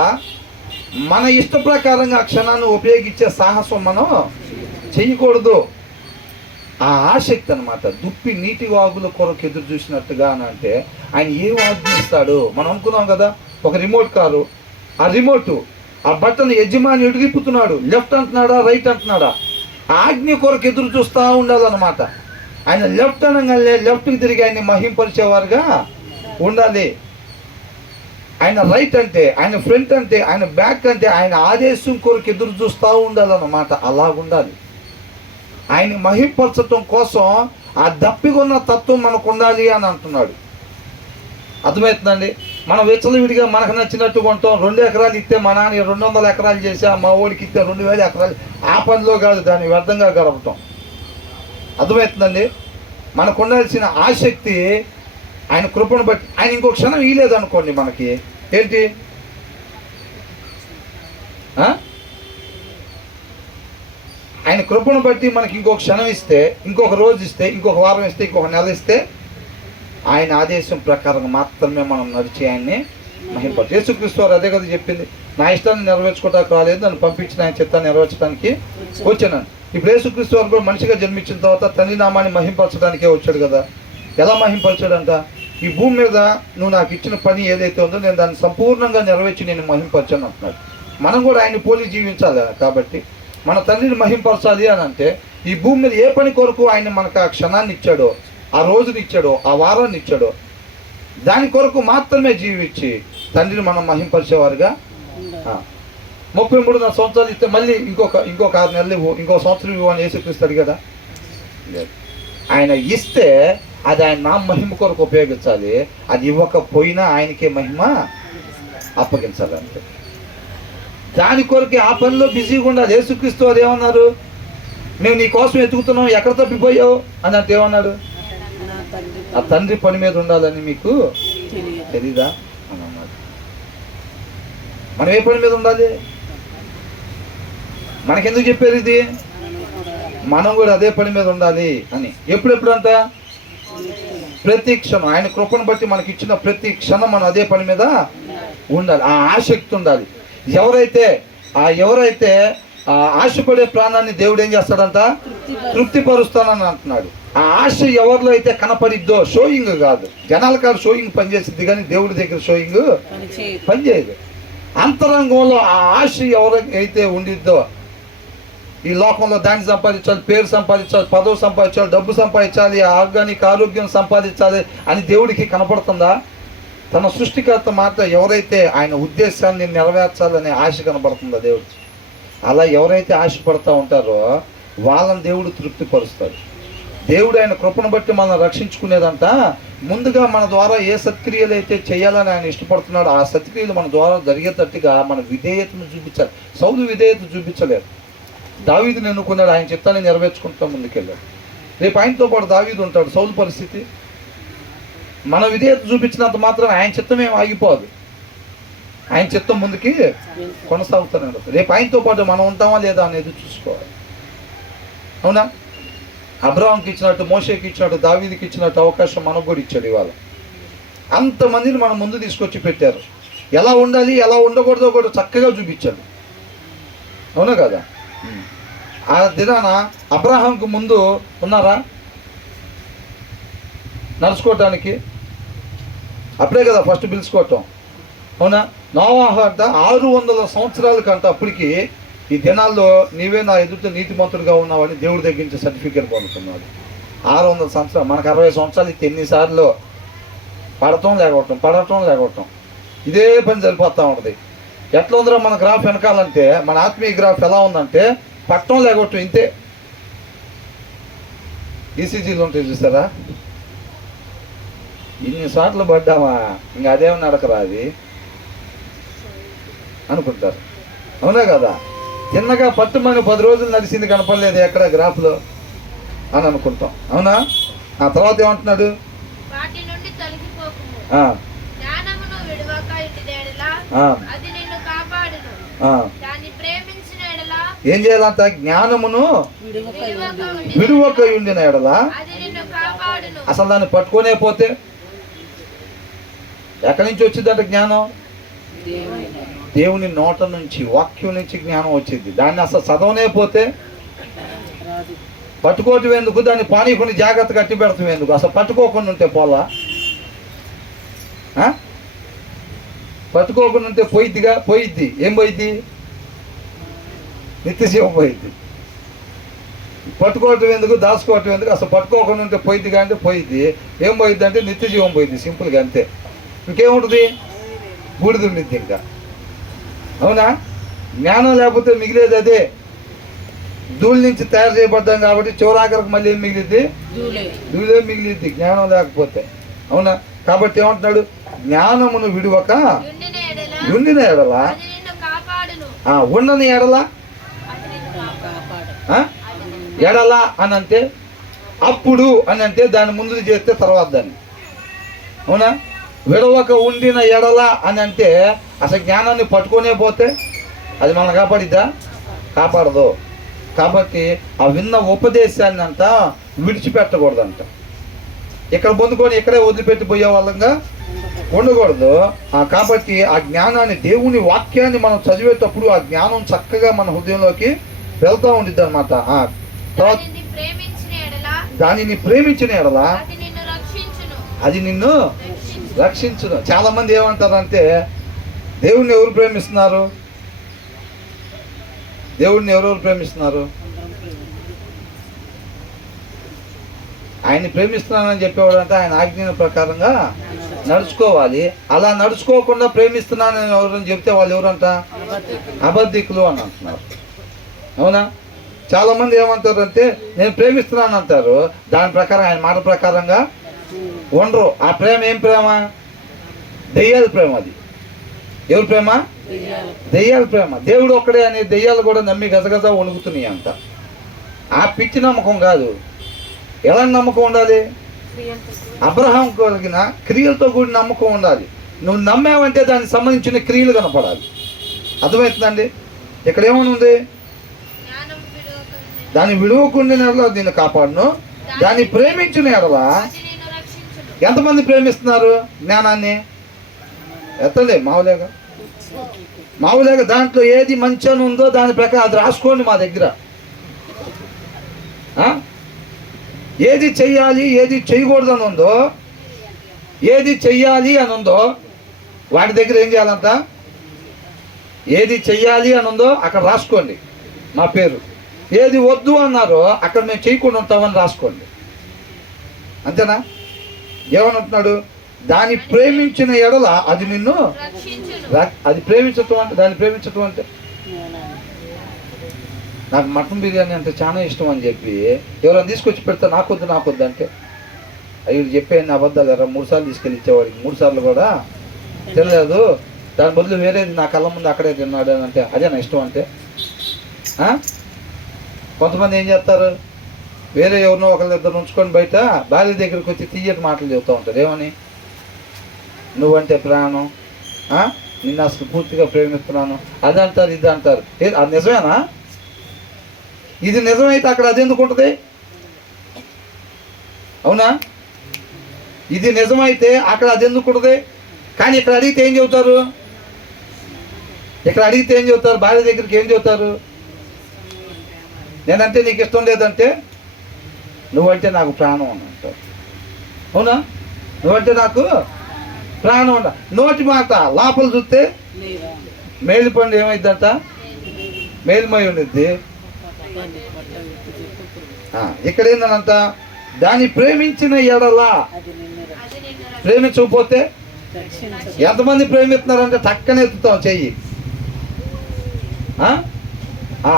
మన ఇష్ట ప్రకారంగా ఆ క్షణాన్ని ఉపయోగించే సాహసం మనం చేయకూడదు. ఆ ఆసక్తి అనమాట. దుప్పి నీటి వాగుల కొరకు ఎదురు చూసినట్టుగా అని అంటే ఆయన ఏం ఆజ్ఞిస్తాడు. మనం అనుకున్నాం కదా, ఒక రిమోట్ కారు, ఆ రిమోటు ఆ బటన్ యజమాని ఎడుగిప్పుతున్నాడు, లెఫ్ట్ అంటున్నాడా రైట్ అంటున్నాడా, ఆజ్ఞ కొరకు ఎదురు చూస్తూ ఉండాలన్నమాట. ఆయన లెఫ్ట్ అనగానే లెఫ్ట్కి తిరిగి ఆయన్ని మహింపరిచేవారుగా ఉండాలి. ఆయన రైట్ అంటే, ఆయన ఫ్రంట్ అంటే, ఆయన బ్యాక్ అంటే, ఆయన ఆదేశం కొరకు ఎదురు చూస్తూ ఉండాలన్నమాట. అలాగుండాలి. ఆయన మహింపరచటం కోసం ఆ దప్పికొన్న తత్వం మనకు ఉండాలి అని అంటున్నాడు. అర్థమవుతుందండి. మనం విచ్చలవిడిగా మనకు నచ్చినట్టు కొంటాం. 2 ఎకరాలు ఇస్తే మా నాన్న 200 ఎకరాలు చేసి మా ఓడికి ఇస్తే 2000 ఎకరాలు. ఆ పనిలో కాదు, దాన్ని వ్యర్థంగా గడపటం. అర్థమవుతుందండి. మనకు ఉండాల్సిన ఆసక్తి ఆయన కృపను బట్టి. ఆయన ఇంకో క్షణం ఇయ్యలేదు అనుకోండి, మనకి ఏంటి, ఆయన కృపను బట్టి మనకి ఇంకొక క్షణం ఇస్తే, ఇంకొక రోజు ఇస్తే, ఇంకొక వారం ఇస్తే, ఇంకొక నెల ఇస్తే, ఆయన ఆదేశం ప్రకారం మాత్రమే మనం నడిచి ఆయన్ని మహింపరచు. యేసుక్రీస్తు వారు అదే కదా చెప్పింది, నా ఇష్టాన్ని నెరవేర్చుకోవడానికి రాలేదు, నన్ను పంపించిన ఆయన చిత్తాన్ని నెరవేర్చడానికి వచ్చాను. ఇప్పుడు యేసుక్రీస్తు వారు కూడా మనిషిగా జన్మించిన తర్వాత తండ్రి నామాన్ని మహింపరచడానికే వచ్చాడు కదా. ఎలా మహింపరచాడంట, ఈ భూమి మీద నువ్వు నాకు ఇచ్చిన పని ఏదైతే ఉందో నేను దాన్ని సంపూర్ణంగా నెరవేర్చి నేను మహింపరచాను అంటున్నాడు. మనం కూడా ఆయన పోలి జీవించాలి. కాబట్టి మన తండ్రిని మహింపరచాలి అని అంటే ఈ భూమి మీద ఏ పని కొరకు ఆయన మనకు ఆ క్షణాన్ని ఇచ్చాడో, ఆ రోజుని ఇచ్చాడో, ఆ వారాన్ని ఇచ్చాడో, దాని కొరకు మాత్రమే జీవించి తండ్రిని మనం మహింపరిచేవారుగా. 33 సంవత్సరాలు ఇస్తే మళ్ళీ ఇంకొక 6 నెలలు ఇవ్వు, ఇంకో సంవత్సరం ఇవ్వు అని యేసుక్రీస్తు కదా. ఆయన ఇస్తే అది ఆయన నా మహిమ కొరకు ఉపయోగించాలి. అది ఇవ్వకపోయినా ఆయనకే మహిమ అప్పగించాలి అంతే. దాని కొరకు ఆ పనిలో బిజీగా ఉండాలి. యేసుక్రీస్తు వారు ఏమన్నారు, మేము నీ కోసం ఎతుకుతున్నాం, ఎక్కడ తప్పిపోయావు అని అంటే ఏమన్నాడు, ఆ తండ్రి పని మీద ఉండాలని మీకు తెలీదా అని అన్నాడు. మనం ఏ పని మీద ఉండాలి, మనకెందుకు చెప్పారు ఇది, మనం కూడా అదే పని మీద ఉండాలి అని. ఎప్పుడెప్పుడంట, ప్రతి క్షణం ఆయన కృపను బట్టి మనకి ఇచ్చిన ప్రతి క్షణం మనం అదే పని మీద ఉండాలి. ఆ ఆసక్తి ఉండాలి. ఎవరైతే ఆశపడే ప్రాణాన్ని దేవుడు ఏం చేస్తాడంట, తృప్తిపరుస్తానని అంటున్నాడు. ఆ ఆశ ఎవరిలో అయితే కనపడిద్దో, షోయింగ్ కాదు, జనాల కాదు షోయింగ్ పనిచేసింది, కానీ దేవుడి దగ్గర షోయింగ్ పనిచేయదు. అంతరంగంలో ఆ ఆశ ఎవరైతే ఉండిద్దో, ఈ లోకంలో దాన్ని సంపాదించాలి, పేరు సంపాదించాలి, పదవి సంపాదించాలి, డబ్బు సంపాదించాలి, ఆరోగ్యం సంపాదించాలి అని దేవుడికి కనపడుతుందా? తన సృష్టికర్త మాత్రం ఎవరైతే ఆయన ఉద్దేశాన్ని నెరవేర్చాలనే ఆశ కనపడుతుందా దేవుడు? అలా ఎవరైతే ఆశపడుతూ ఉంటారో వాళ్ళని దేవుడు తృప్తిపరుస్తాడు. దేవుడు ఆయన కృపను బట్టి మనం రక్షించుకునేదంట ముందుగా మన ద్వారా ఏ సత్క్రియలు అయితే చేయాలని ఆయన ఇష్టపడుతున్నాడో ఆ సత్క్రియలు మన ద్వారా జరిగేటట్టుగా మన విధేయతను చూపించాలి. సౌలు విధేయత చూపించలేదు, దావీదుని ఎన్నుకున్నాడు, ఆయన చిత్తాన్ని నెరవేర్చుకుంటూ ముందుకెళ్ళాడు. రేపు ఆయనతో పాటు దావీదు ఉంటాడు. సౌలు పరిస్థితి, మన విధేయత చూపించినంత మాత్రం ఆయన చిత్తం ఏం ఆగిపోదు, ఆయన చిత్తం ముందుకి కొనసాగుతూనే ఉంటుంది. రేపు ఆయనతో పాటు మనం ఉంటామా లేదా అనేది చూసుకోవాలి. అవునా? అబ్రాహాంకి ఇచ్చినట్టు, మోషేకి ఇచ్చినట్టు, దావీదుకి ఇచ్చినట్టు అవకాశం మనకు కూడా ఇచ్చాడు. ఇవాళ అంతమందిని మనం ముందు తీసుకొచ్చి పెట్టారు. ఎలా ఉండాలి, ఎలా ఉండకూడదో కూడా చక్కగా చూపించాడు. అవునా కదా? ఆ దినాన అబ్రాహాంకు ముందు ఉన్నారా నడుచుకోవటానికి? అప్పుడే కదా ఫస్ట్ పిలుచుకోవటం. అవునా? నోవాహు అంట 600 సంవత్సరాల కంట అప్పటికి ఈ దినాల్లో నీవే నా ఎదుట నీతిమంతుడిగా ఉన్నావని దేవుడి దగ్గర నుంచి సర్టిఫికేట్ పొందుతున్నాడు. 600 సంవత్సరాలు. మనకు 60 సంవత్సరాలు ఇస్తే ఎన్నిసార్లు పడటం లేకపోవటం ఇదే పని సరిపోతూ ఉంటుంది. ఎట్లా ఉందిరా మన గ్రాఫ్ వెనకాలంటే, మన ఆత్మీయ గ్రాఫ్ ఎలా ఉందంటే పట్టం లేకపోవటం ఇంతే. ఈసీజీలు ఉంటాయి చూసారా, ఇన్నిసార్లు పడ్డామా ఇంకా అదేమో నడకరా అది అనుకుంటారు. అవునా కదా? తిన్నగా పట్టుమని 10 రోజులు నడిచింది కనపడలేదు ఎక్కడ గ్రాఫ్లో. అని అనుకుంటాం. అవునా? ఆ తర్వాత ఏమంటున్నాడు? వాటి నుండి తొలగిపోకుము. ఆ, జ్ఞానమును విడువక ఉండిన యెడల ఆ, అది నిన్ను కాపాడును. ఆ. దాన్ని ప్రేమించిన యెడల ఏం చేయాలంట? జ్ఞానమును విడువక ఉండిన ఎడల అది నిన్ను కాపాడును. అసలు దాన్ని పట్టుకొనే పోతే ఎక్కడి నుంచి వచ్చిందంట జ్ఞానం? దేవుని నోట నుంచి, వాక్యం నుంచి జ్ఞానం వచ్చింది. దాన్ని అసలు చదవనే పోతే పట్టుకోవటం ఎందుకు? దాన్ని పానీయకుండా జాగ్రత్త కట్టి పెడతాం ఎందుకు? అసలు పట్టుకోకుండా ఉంటే పోలా? పట్టుకోకుండా ఉంటే పోయిద్దిగా? పోయిద్ది. ఏం పోయిద్ది? నిత్యజీవం పోయిద్ది. పట్టుకోవటం ఎందుకు? దాచుకోవటం ఎందుకు? అసలు పట్టుకోకుండా ఉంటే పోయిద్దిగా అంటే పోయిద్ది. ఏం పోయిద్ది అంటే నిత్యజీవం పోయిద్ది. సింపుల్గా అంతే. ఇంకేముంటుంది? బూడిద ఉండిద్ది ఇంకా. అవునా? జ్ఞానం లేకపోతే మిగిలేది అదే. ధూళి నుంచి తయారు చేయబడ్డాం కాబట్టి చివరాఖరికి మళ్ళీ ఏం మిగిలిద్ది? ధూళే మిగిలిద్ది జ్ఞానం లేకపోతే. అవునా? కాబట్టి ఏమంటున్నాడు? జ్ఞానమును విడువక ఉండిన ఎడల, అది నిన్ను కాపాడును. ఉండని ఎడల, అది నిన్ను కాపాడు. ఎడల అని అంటే అప్పుడు అని అంటే దాన్ని ముందు చేస్తే తర్వాత దాన్ని. అవునా? విడవక ఉండిన ఎడల అని అంటే అసలు జ్ఞానాన్ని పట్టుకొనే పోతే అది మనం కాపాడిద్దా? కాపాడదు. కాబట్టి ఆ విన్న ఉపదేశాన్ని అంతా విడిచిపెట్టకూడదంట. ఇక్కడ పొందుకొని ఇక్కడే వదిలిపెట్టి పోయే వాళ్ళంగా ఉండకూడదు. కాబట్టి ఆ జ్ఞానాన్ని, దేవుని వాక్యాన్ని మనం చదివేటప్పుడు ఆ జ్ఞానం చక్కగా మన హృదయంలోకి వెళ్తూ ఉండిద్ది అనమాట. తర్వాత దానిని ప్రేమించిన ఎడల అది నిన్ను రక్షించును. చాలా మంది ఏమంటారంటే దేవుణ్ణి ఎవరు ప్రేమిస్తున్నారు? దేవుణ్ణి ఎవరెవరు ప్రేమిస్తున్నారు? ఆయన్ని ప్రేమిస్తున్నానని చెప్పేవాడంటే ఆయన ఆజ్ఞల ప్రకారంగా నడుచుకోవాలి. అలా నడుచుకోకుండా ప్రేమిస్తున్నానని ఎవరని చెప్తే వాళ్ళు ఎవరంట? అబద్ధికులు అని అంటున్నారు. అవునా? చాలామంది ఏమంటారంటే నేను ప్రేమిస్తున్నాను అంటారు, దాని ప్రకారం ఆయన మాట ప్రకారంగా ఉండరు. ఆ ప్రేమ ఏం ప్రేమ? దెయ్యాల ప్రేమ. అది ఎవరి ప్రేమ? దెయ్యాల ప్రేమ. దేవుడు ఒక్కడే అని దెయ్యాలు కూడా నమ్మి గజగజ వణుకుతున్నాయి అంట. ఆ పిచ్చి నమ్మకం కాదు. ఎలాంటి నమ్మకం ఉండాలి? అబ్రహాం కలిగిన క్రియలతో కూడిన నమ్మకం ఉండాలి. నువ్వు నమ్మావంటే దానికి సంబంధించిన క్రియలు కనపడాలి. అర్థమవుతుందండి? ఇక్కడ ఏమని ఉంది? దాన్ని విడువకుండా దీన్ని కాపాడును, దాన్ని ప్రేమించిన ఎడల. ఎంతమంది ప్రేమిస్తున్నారు జ్ఞానాన్ని? ఎత్తలే మామూలుగా దాంట్లో ఏది మంచి అని ఉందో దాని ప్రకారం అది రాసుకోండి మా దగ్గర. ఏది చెయ్యాలి ఏది చేయకూడదని ఉందో, ఏది చెయ్యాలి అని ఉందో వాటి దగ్గర ఏం చేయాలంట? ఏది చెయ్యాలి అని ఉందో అక్కడ రాసుకోండి మా పేరు. ఏది వద్దు అన్నారో అక్కడ మేము చేయకుండా ఉంటామని రాసుకోండి. అంతేనా? ఏమని అంటున్నాడు? దాన్ని ప్రేమించిన ఎడల అది నిన్ను. అది ప్రేమించటం అంటే, దాన్ని ప్రేమించటం అంటే నాకు మటన్ బిర్యానీ అంటే చాలా ఇష్టం అని చెప్పి ఎవరైనా తీసుకొచ్చి పెడితే నాకొద్దు అంటే అవి చెప్పాను అబద్ధాలు. 3 సార్లు తీసుకెళ్ళి ఇచ్చేవాడికి 3 సార్లు కూడా తెలియదు. దాని బదులు వేరేది నా కళ్ళ ముందు అక్కడే తిన్నాడు అని అంటే అదే నా ఇష్టం అంటే. కొంతమంది ఏం చేస్తారు? వేరే ఎవరినో ఒకరిద్దరు ఉంచుకొని బయట భార్య దగ్గరికి వచ్చి తీయటి మాటలు చెబుతూ ఉంటారు. ఏమని? నువ్వంటే ప్రాణం, నిన్ను అసలు పూర్తిగా ప్రేమిస్తున్నాను, అది అంటారు ఇది అంటారు. అది నిజమేనా? ఇది నిజమైతే అక్కడ అది ఎందుకు ఉంటుంది? అవునా? ఇది నిజమైతే అక్కడ అది ఎందుకు ఉంటుంది? కానీ ఇక్కడ అడిగితే ఏం చెబుతారు? భార్య దగ్గరికి ఏం చెబుతారు? నేనంటే నీకు ఇష్టం లేదంటే నువ్వంటే నాకు ప్రాణం అని అంటారు. అవునా? నువ్వంటే నాకు ప్రాణం ఉండ. నోటి మాట లోపల చూస్తే మేలు పండు ఏమైందంట? మేలుమై ఉండిద్ది. ఇక్కడ ఏందనంట? దాన్ని ప్రేమించిన ఎడల. ప్రేమించకపోతే ఎంతమంది ప్రేమిస్తున్నారంటే టక్కన ఎత్తుతాం చెయ్యి.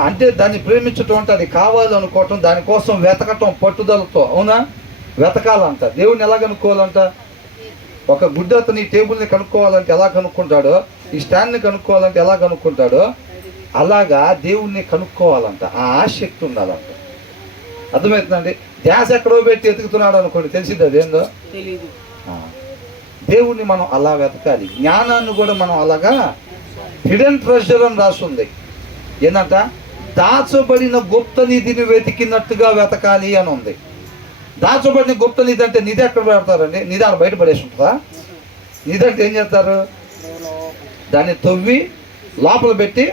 అంటే దాన్ని ప్రేమించటం అంటే అది కావాలనుకోవటం, దానికోసం వెతకటం పట్టుదలతో. అవునా? వెతకాలంట. దేవుణ్ణి ఎలా కనుక్కోవాలంట? ఒక గుడ్డతని టేబుల్ని కనుక్కోవాలంటే ఎలా కనుక్కుంటాడో, ఈ స్టాండ్ని కనుక్కోవాలంటే ఎలా కనుక్కుంటాడో అలాగా దేవుణ్ణి కనుక్కోవాలంట. ఆ ఆసక్తి ఉండాలంట. అర్థమవుతుందండి? ధ్యాస ఎక్కడో పెట్టి ఎతుకుతున్నాడు అనుకోండి, తెలిసింది అదేందో. తెలీదు. దేవుణ్ణి మనం అలా వెతకాలి. జ్ఞానాన్ని కూడా మనం అలాగా హిడెన్ ట్రెజర్ అని రాస్తుంది. ఏంటంట, దాచబడిన గుప్త నిధిని వెతికినట్టుగా వెతకాలి అని ఉంది. దాచబడిన గుప్త నిధి అంటే నిధి ఎక్కడ పెడతారండి? నిధి ఆడ బయట పడేసి ఉంటుందా? నిధి అంటే ఏం చేస్తారు? దాన్ని తవ్వి లోపల పెట్టి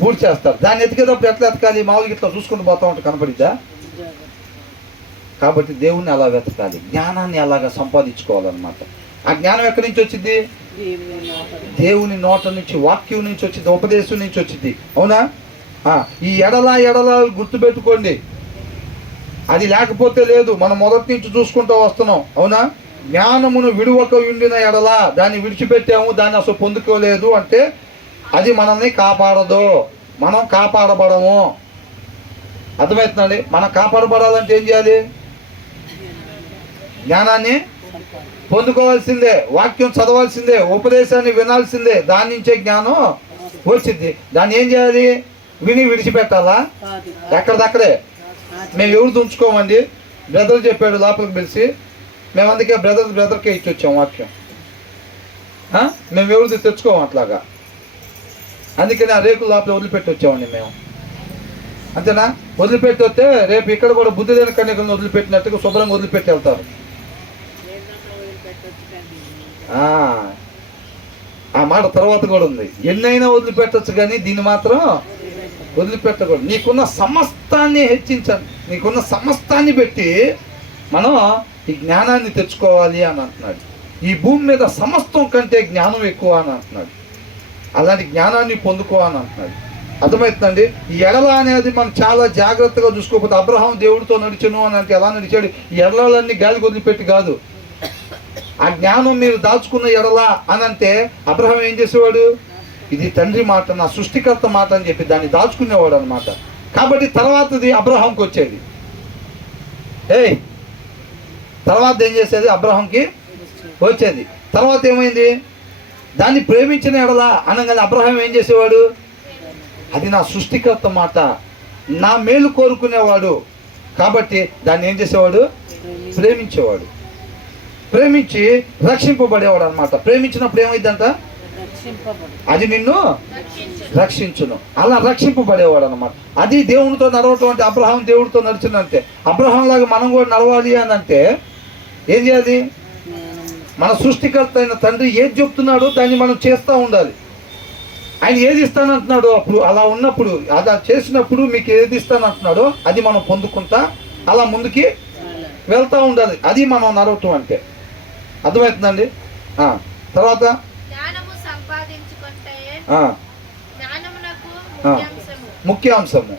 బూడి చేస్తారు. దాన్ని ఎతికేటప్పుడు ఎట్లా ఎతకాలి? మామూలుగా ఇట్లా చూసుకుంటూ పోతా ఉంటే కనపడిద్దా? కాబట్టి దేవుణ్ణి అలా వెతకాలి, జ్ఞానాన్ని అలాగా సంపాదించుకోవాలన్నమాట. ఆ జ్ఞానం ఎక్కడి నుంచి వచ్చింది? దేవుని నోట నుంచి, వాక్యం నుంచి వచ్చింది, ఉపదేశం నుంచి వచ్చింది. అవునా? ఈ ఎడల గుర్తుపెట్టుకోండి, అది లేకపోతే లేదు. మనం మొదటి నుంచి చూసుకుంటూ వస్తున్నాం. అవునా? జ్ఞానమును విడువక ఉండిన ఎడల, దాన్ని విడిచిపెట్టాము, దాన్ని అసలు పొందుకోలేదు అంటే అది మనల్ని కాపాడదు, మనం కాపాడబడము. అర్థమవుతుందండి? మనం కాపాడబడాలంటే ఏం చేయాలి? జ్ఞానాన్ని పొందుకోవాల్సిందే, వాక్యం చదవాల్సిందే, ఉపదేశాన్ని వినాల్సిందే. దాని నుంచే జ్ఞానం వచ్చింది. దాన్ని ఏం చేయాలి? విని విడిచిపెట్టాలా? ఎక్కడిదక్కడే. మేము ఎవరు ఉంచుకోమండి. బ్రదర్ చెప్పాడు లోపలికి పిలిచి, మేము అందుకే బ్రదర్కే ఇచ్చి వచ్చాం వాక్యం. మేము ఎవరిది తెచ్చుకోము అట్లాగా. అందుకని ఆ రేకులు లోపల వదిలిపెట్టి వచ్చామండి మేము. అంతేనా? వదిలిపెట్టి వస్తే రేపు ఇక్కడ కూడా బుద్ధి లేని కన్యకలను వదిలిపెట్టినట్టుగా శుభ్రంగా వదిలిపెట్టి వెళ్తారు. ఆ మాట తర్వాత కూడా ఉంది. ఎన్నైనా వదిలిపెట్టచ్చు కానీ దీన్ని మాత్రం వదిలిపెట్టకూడదు. నీకున్న సమస్తాన్ని హెచ్చించాలి, నీకున్న సమస్తాన్ని పెట్టి మనం ఈ జ్ఞానాన్ని తెచ్చుకోవాలి అని అంటున్నాడు. ఈ భూమి మీద సమస్తం కంటే జ్ఞానం ఎక్కువ అని అంటున్నాడు. అలాంటి జ్ఞానాన్ని పొందుకో అని అంటున్నాడు. అర్థమవుతుందండి? ఈ ఎడల అనేది మనం చాలా జాగ్రత్తగా చూసుకోకపోతే, అబ్రహాం దేవుడితో నడిచను అని అంటే ఎలా నడిచాడు? ఈ ఎడలన్నీ గాలికి వదిలిపెట్టి కాదు. ఆ జ్ఞానం మీరు దాచుకున్న ఎడల అని అంటే అబ్రహాం ఏం చేసేవాడు? ఇది తండ్రి మాట, నా సృష్టికర్త మాట అని చెప్పి దాన్ని దాచుకునేవాడు అనమాట. కాబట్టి తర్వాతది అబ్రహాంకి వచ్చేది. తర్వాత ఏం చేసేది? అబ్రహాంకి వచ్చేది. తర్వాత ఏమైంది? దాన్ని ప్రేమించిన ఎడల అనగానే అబ్రహాం ఏం చేసేవాడు? అది నా సృష్టికర్త మాట, నా మేలు కోరుకునేవాడు కాబట్టి దాన్ని ఏం చేసేవాడు? ప్రేమించేవాడు. ప్రేమించి రక్షింపబడేవాడు అనమాట. ప్రేమించినప్పుడు ఏమైందంట? అది నిన్ను రక్షించును. అలా రక్షింపబడేవాడు అనమాట. అది దేవునితో నడవటం అంటే. అబ్రహాం దేవుడితో నడిచిందంటే, అబ్రహాం లాగా మనం కూడా నడవాలి అని అంటే ఏం చేయాలి? మన సృష్టికర్త అయిన తండ్రి ఏది చెప్తున్నాడో దాన్ని మనం చేస్తూ ఉండాలి. ఆయన ఏది ఇస్తానంటున్నాడో అప్పుడు, అలా ఉన్నప్పుడు, అలా చేసినప్పుడు మీకు ఏది ఇస్తానంటున్నాడో అది మనం పొందుకుంటా అలా ముందుకి వెళ్తూ ఉండాలి. అది మనం నడవటం అంటే. అర్థమవుతుందండి? తర్వాత ముఖ్యాంశము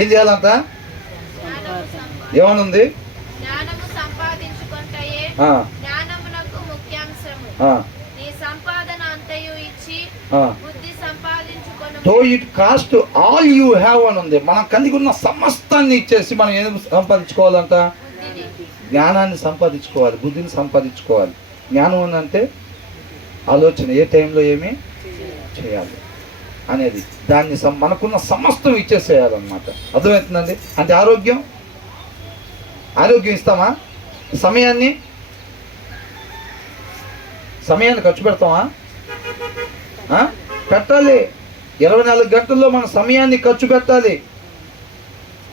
ఏం చేయాలంట? ఏమనుంది? So it cost all you have అని ఉంది. మనం కలిగి ఉన్న సమస్తాన్ని ఇచ్చేసి మనం ఏం సంపాదించుకోవాలంట? జ్ఞానాన్ని సంపాదించుకోవాలి, బుద్ధిని సంపాదించుకోవాలి. జ్ఞానం అంటే ఆలోచన, ఏ టైంలో ఏమి చేయాలి అనేది. దాన్ని మనకున్న సమస్తం ఇచ్చేసేయాలన్నమాట. అర్థమవుతుందండి? అంటే ఆరోగ్యం ఇస్తామా? సమయాన్ని ఖర్చు పెడతామా? పెట్టాలి. 24 గంటల్లో మన సమయాన్ని ఖర్చు పెట్టాలి.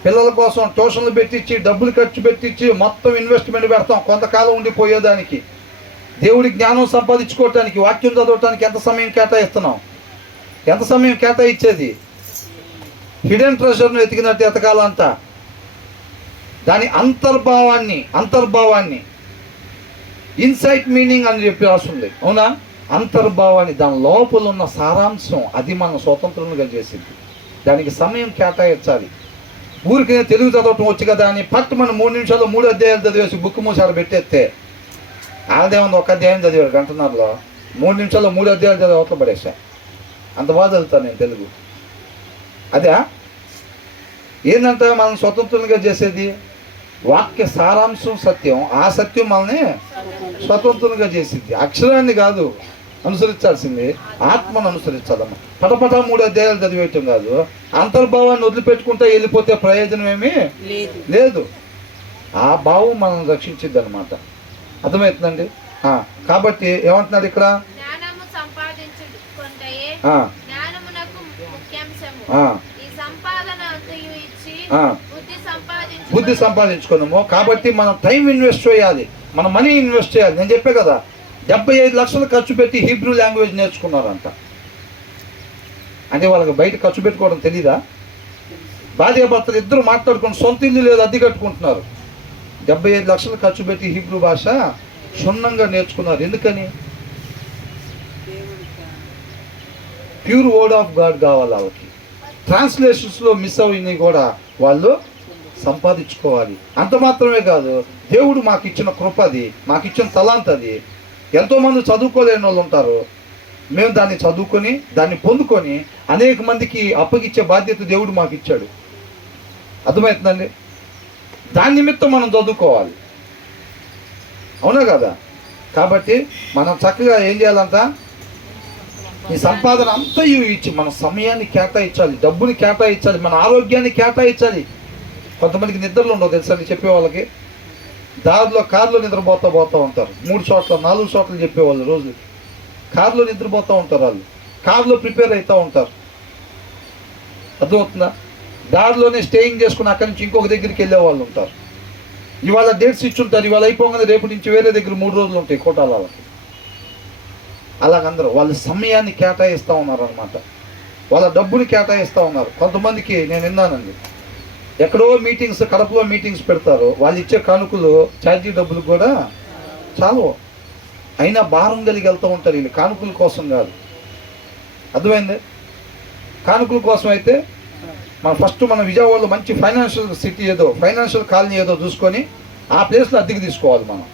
పిల్లల కోసం ట్యూషన్లు పెట్టించి, డబ్బులు ఖర్చు పెట్టించి, మొత్తం ఇన్వెస్ట్మెంట్ పెడతాం కొంతకాలం ఉండిపోయేదానికి. దేవుడి జ్ఞానం సంపాదించుకోవటానికి, వాక్యం చదవటానికి ఎంత సమయం కేటాయిస్తున్నాం? ఎంత సమయం కేటాయించేది? హిడెన్ ట్రెజర్ను ఎతికినట్టు ఎతకాలంతా. దాని అంతర్భావాన్ని ఇన్సైట్ మీనింగ్ అని చెప్పి రాస్తుంది. అవునా? అంతర్భావాన్ని, దాని లోపల ఉన్న సారాంశం, అది మనం స్వతంత్రంగా చేసింది. దానికి సమయం కేటాయించాలి. ఊరికి తెలుగు చదవటం వచ్చు కదా అని మన 3 నిమిషాల్లో 3 అధ్యాయాలు చదివేసి బుక్ మూసాడు పెట్టేస్తే ఆడదేముంది? ఒక అధ్యాయం చదివాడు గంటన్నరలో. 3 నిమిషాల్లో 3 అధ్యాయాలు చదివి అవతల పడేసా. అంత బాగా చదువుతాను నేను తెలుగు. అదే ఏంటంట మనం స్వతంత్రంగా చేసేది? వాక్య సారాంశం సత్యం. ఆ సత్యం మనల్ని స్వతంత్రంగా చేసింది. అక్షరాన్ని కాదు, అనుసరించాల్సింది ఆత్మను అనుసరించాలమ్మా. పటపట 3 అధ్యాయాలు చదివేయటం కాదు. అంతర్భావాన్ని వదిలిపెట్టుకుంటే వెళ్ళిపోతే ప్రయోజనం ఏమీ లేదు. ఆ భావం మనల్ని రక్షించిద్ది అనమాట. అర్థమవుతుందండి? కాబట్టి ఏమంటున్నాడు ఇక్కడ? జ్ఞానము సంపాదించుకొనుటయే జ్ఞానమునకు ముఖ్యాంశము. ఈ సంపాదన అంతయు ఇచ్చి బుద్ధి సంపాదించుకున్నాము. కాబట్టి మనం టైం ఇన్వెస్ట్ చేయాలి, మన మనీ ఇన్వెస్ట్ చేయాలి. నేను చెప్పే కదా, 75 లక్షలు ఖర్చు పెట్టి హీబ్రూ లాంగ్వేజ్ నేర్చుకున్నారంట. అంటే వాళ్ళకి బయట ఖర్చు పెట్టుకోవడం తెలీదా? భార్యాభర్తలు ఇద్దరు మాట్లాడుకుని సొంత ఇల్లు లేదు, అద్దె కట్టుకుంటున్నారు. 75 లక్షలు ఖర్చు పెట్టి హీబ్రూ భాష క్షుణ్ణంగా నేర్చుకున్నారు. ఎందుకని? ప్యూర్ వర్డ్ ఆఫ్ గాడ్ కావాలి వాళ్ళకి. ట్రాన్స్లేషన్స్లో మిస్ అయినవి కూడా వాళ్ళు సంపాదించుకోవాలి. అంత మాత్రమే కాదు, దేవుడు మాకు ఇచ్చిన కృప అది, మాకు ఇచ్చిన తలాంత్ అది. ఎంతోమంది చదువుకోలేని వాళ్ళు ఉంటారు. మేము దాన్ని చదువుకొని దాన్ని పొందుకొని అనేక మందికి అప్పగిచ్చే బాధ్యత దేవుడు మాకు ఇచ్చాడు. అర్థమవుతుందండి? దాని నిమిత్తం మనం చదువుకోవాలి, అవునా కదా? కాబట్టి మనం చక్కగా ఏం చేయాలంట? ఈ సంపాదన అంతా ఇచ్చి మన సమయాన్ని కేటాయించాలి, డబ్బుని కేటాయించాలి, మన ఆరోగ్యాన్ని కేటాయించాలి. కొంతమందికి నిద్రలు ఉండవు తెలుసా చెప్పే వాళ్ళకి. దారిలో కారులో నిద్రపోతూ ఉంటారు. 3 చోట్ల 4 చోట్ల చెప్పేవాళ్ళు రోజు కారులో నిద్రపోతూ ఉంటారు. వాళ్ళు కారులో ప్రిపేర్ అవుతూ ఉంటారు. అర్థమవుతుందా? దారిలోనే స్టేయింగ్ చేసుకుని అక్కడి నుంచి ఇంకొక దగ్గరికి వెళ్ళే వాళ్ళు ఉంటారు. ఇవాళ డేట్స్ ఇచ్చుంటారు, ఇవాళ అయిపోగానే రేపు నుంచి వేరే దగ్గర 3 రోజులు ఉంటాయి కోటాల వాళ్ళకి. అలాగందరూ వాళ్ళ సమయాన్ని కేటాయిస్తూ ఉన్నారు అనమాట. వాళ్ళ డబ్బుని కేటాయిస్తూ ఉన్నారు. కొంతమందికి నేను విన్నానండి, ఎక్కడో మీటింగ్స్, కడపలో మీటింగ్స్ పెడతారు. వాళ్ళు ఇచ్చే కానుకలు ఛార్జీ డబ్బులు కూడా చాలు, అయినా భారం కలిగి వెళ్తూ ఉంటారు. వీళ్ళు కానుకల కోసం కాదు. అర్థమైంది? కానుకల కోసం అయితే మన విజయవాడలో మంచి ఫైనాన్షియల్ సిటీ ఏదో, ఫైనాన్షియల్ కాలనీ ఏదో చూసుకొని ఆ ప్లేస్లో అద్దెకి తీసుకోవాలి. మనం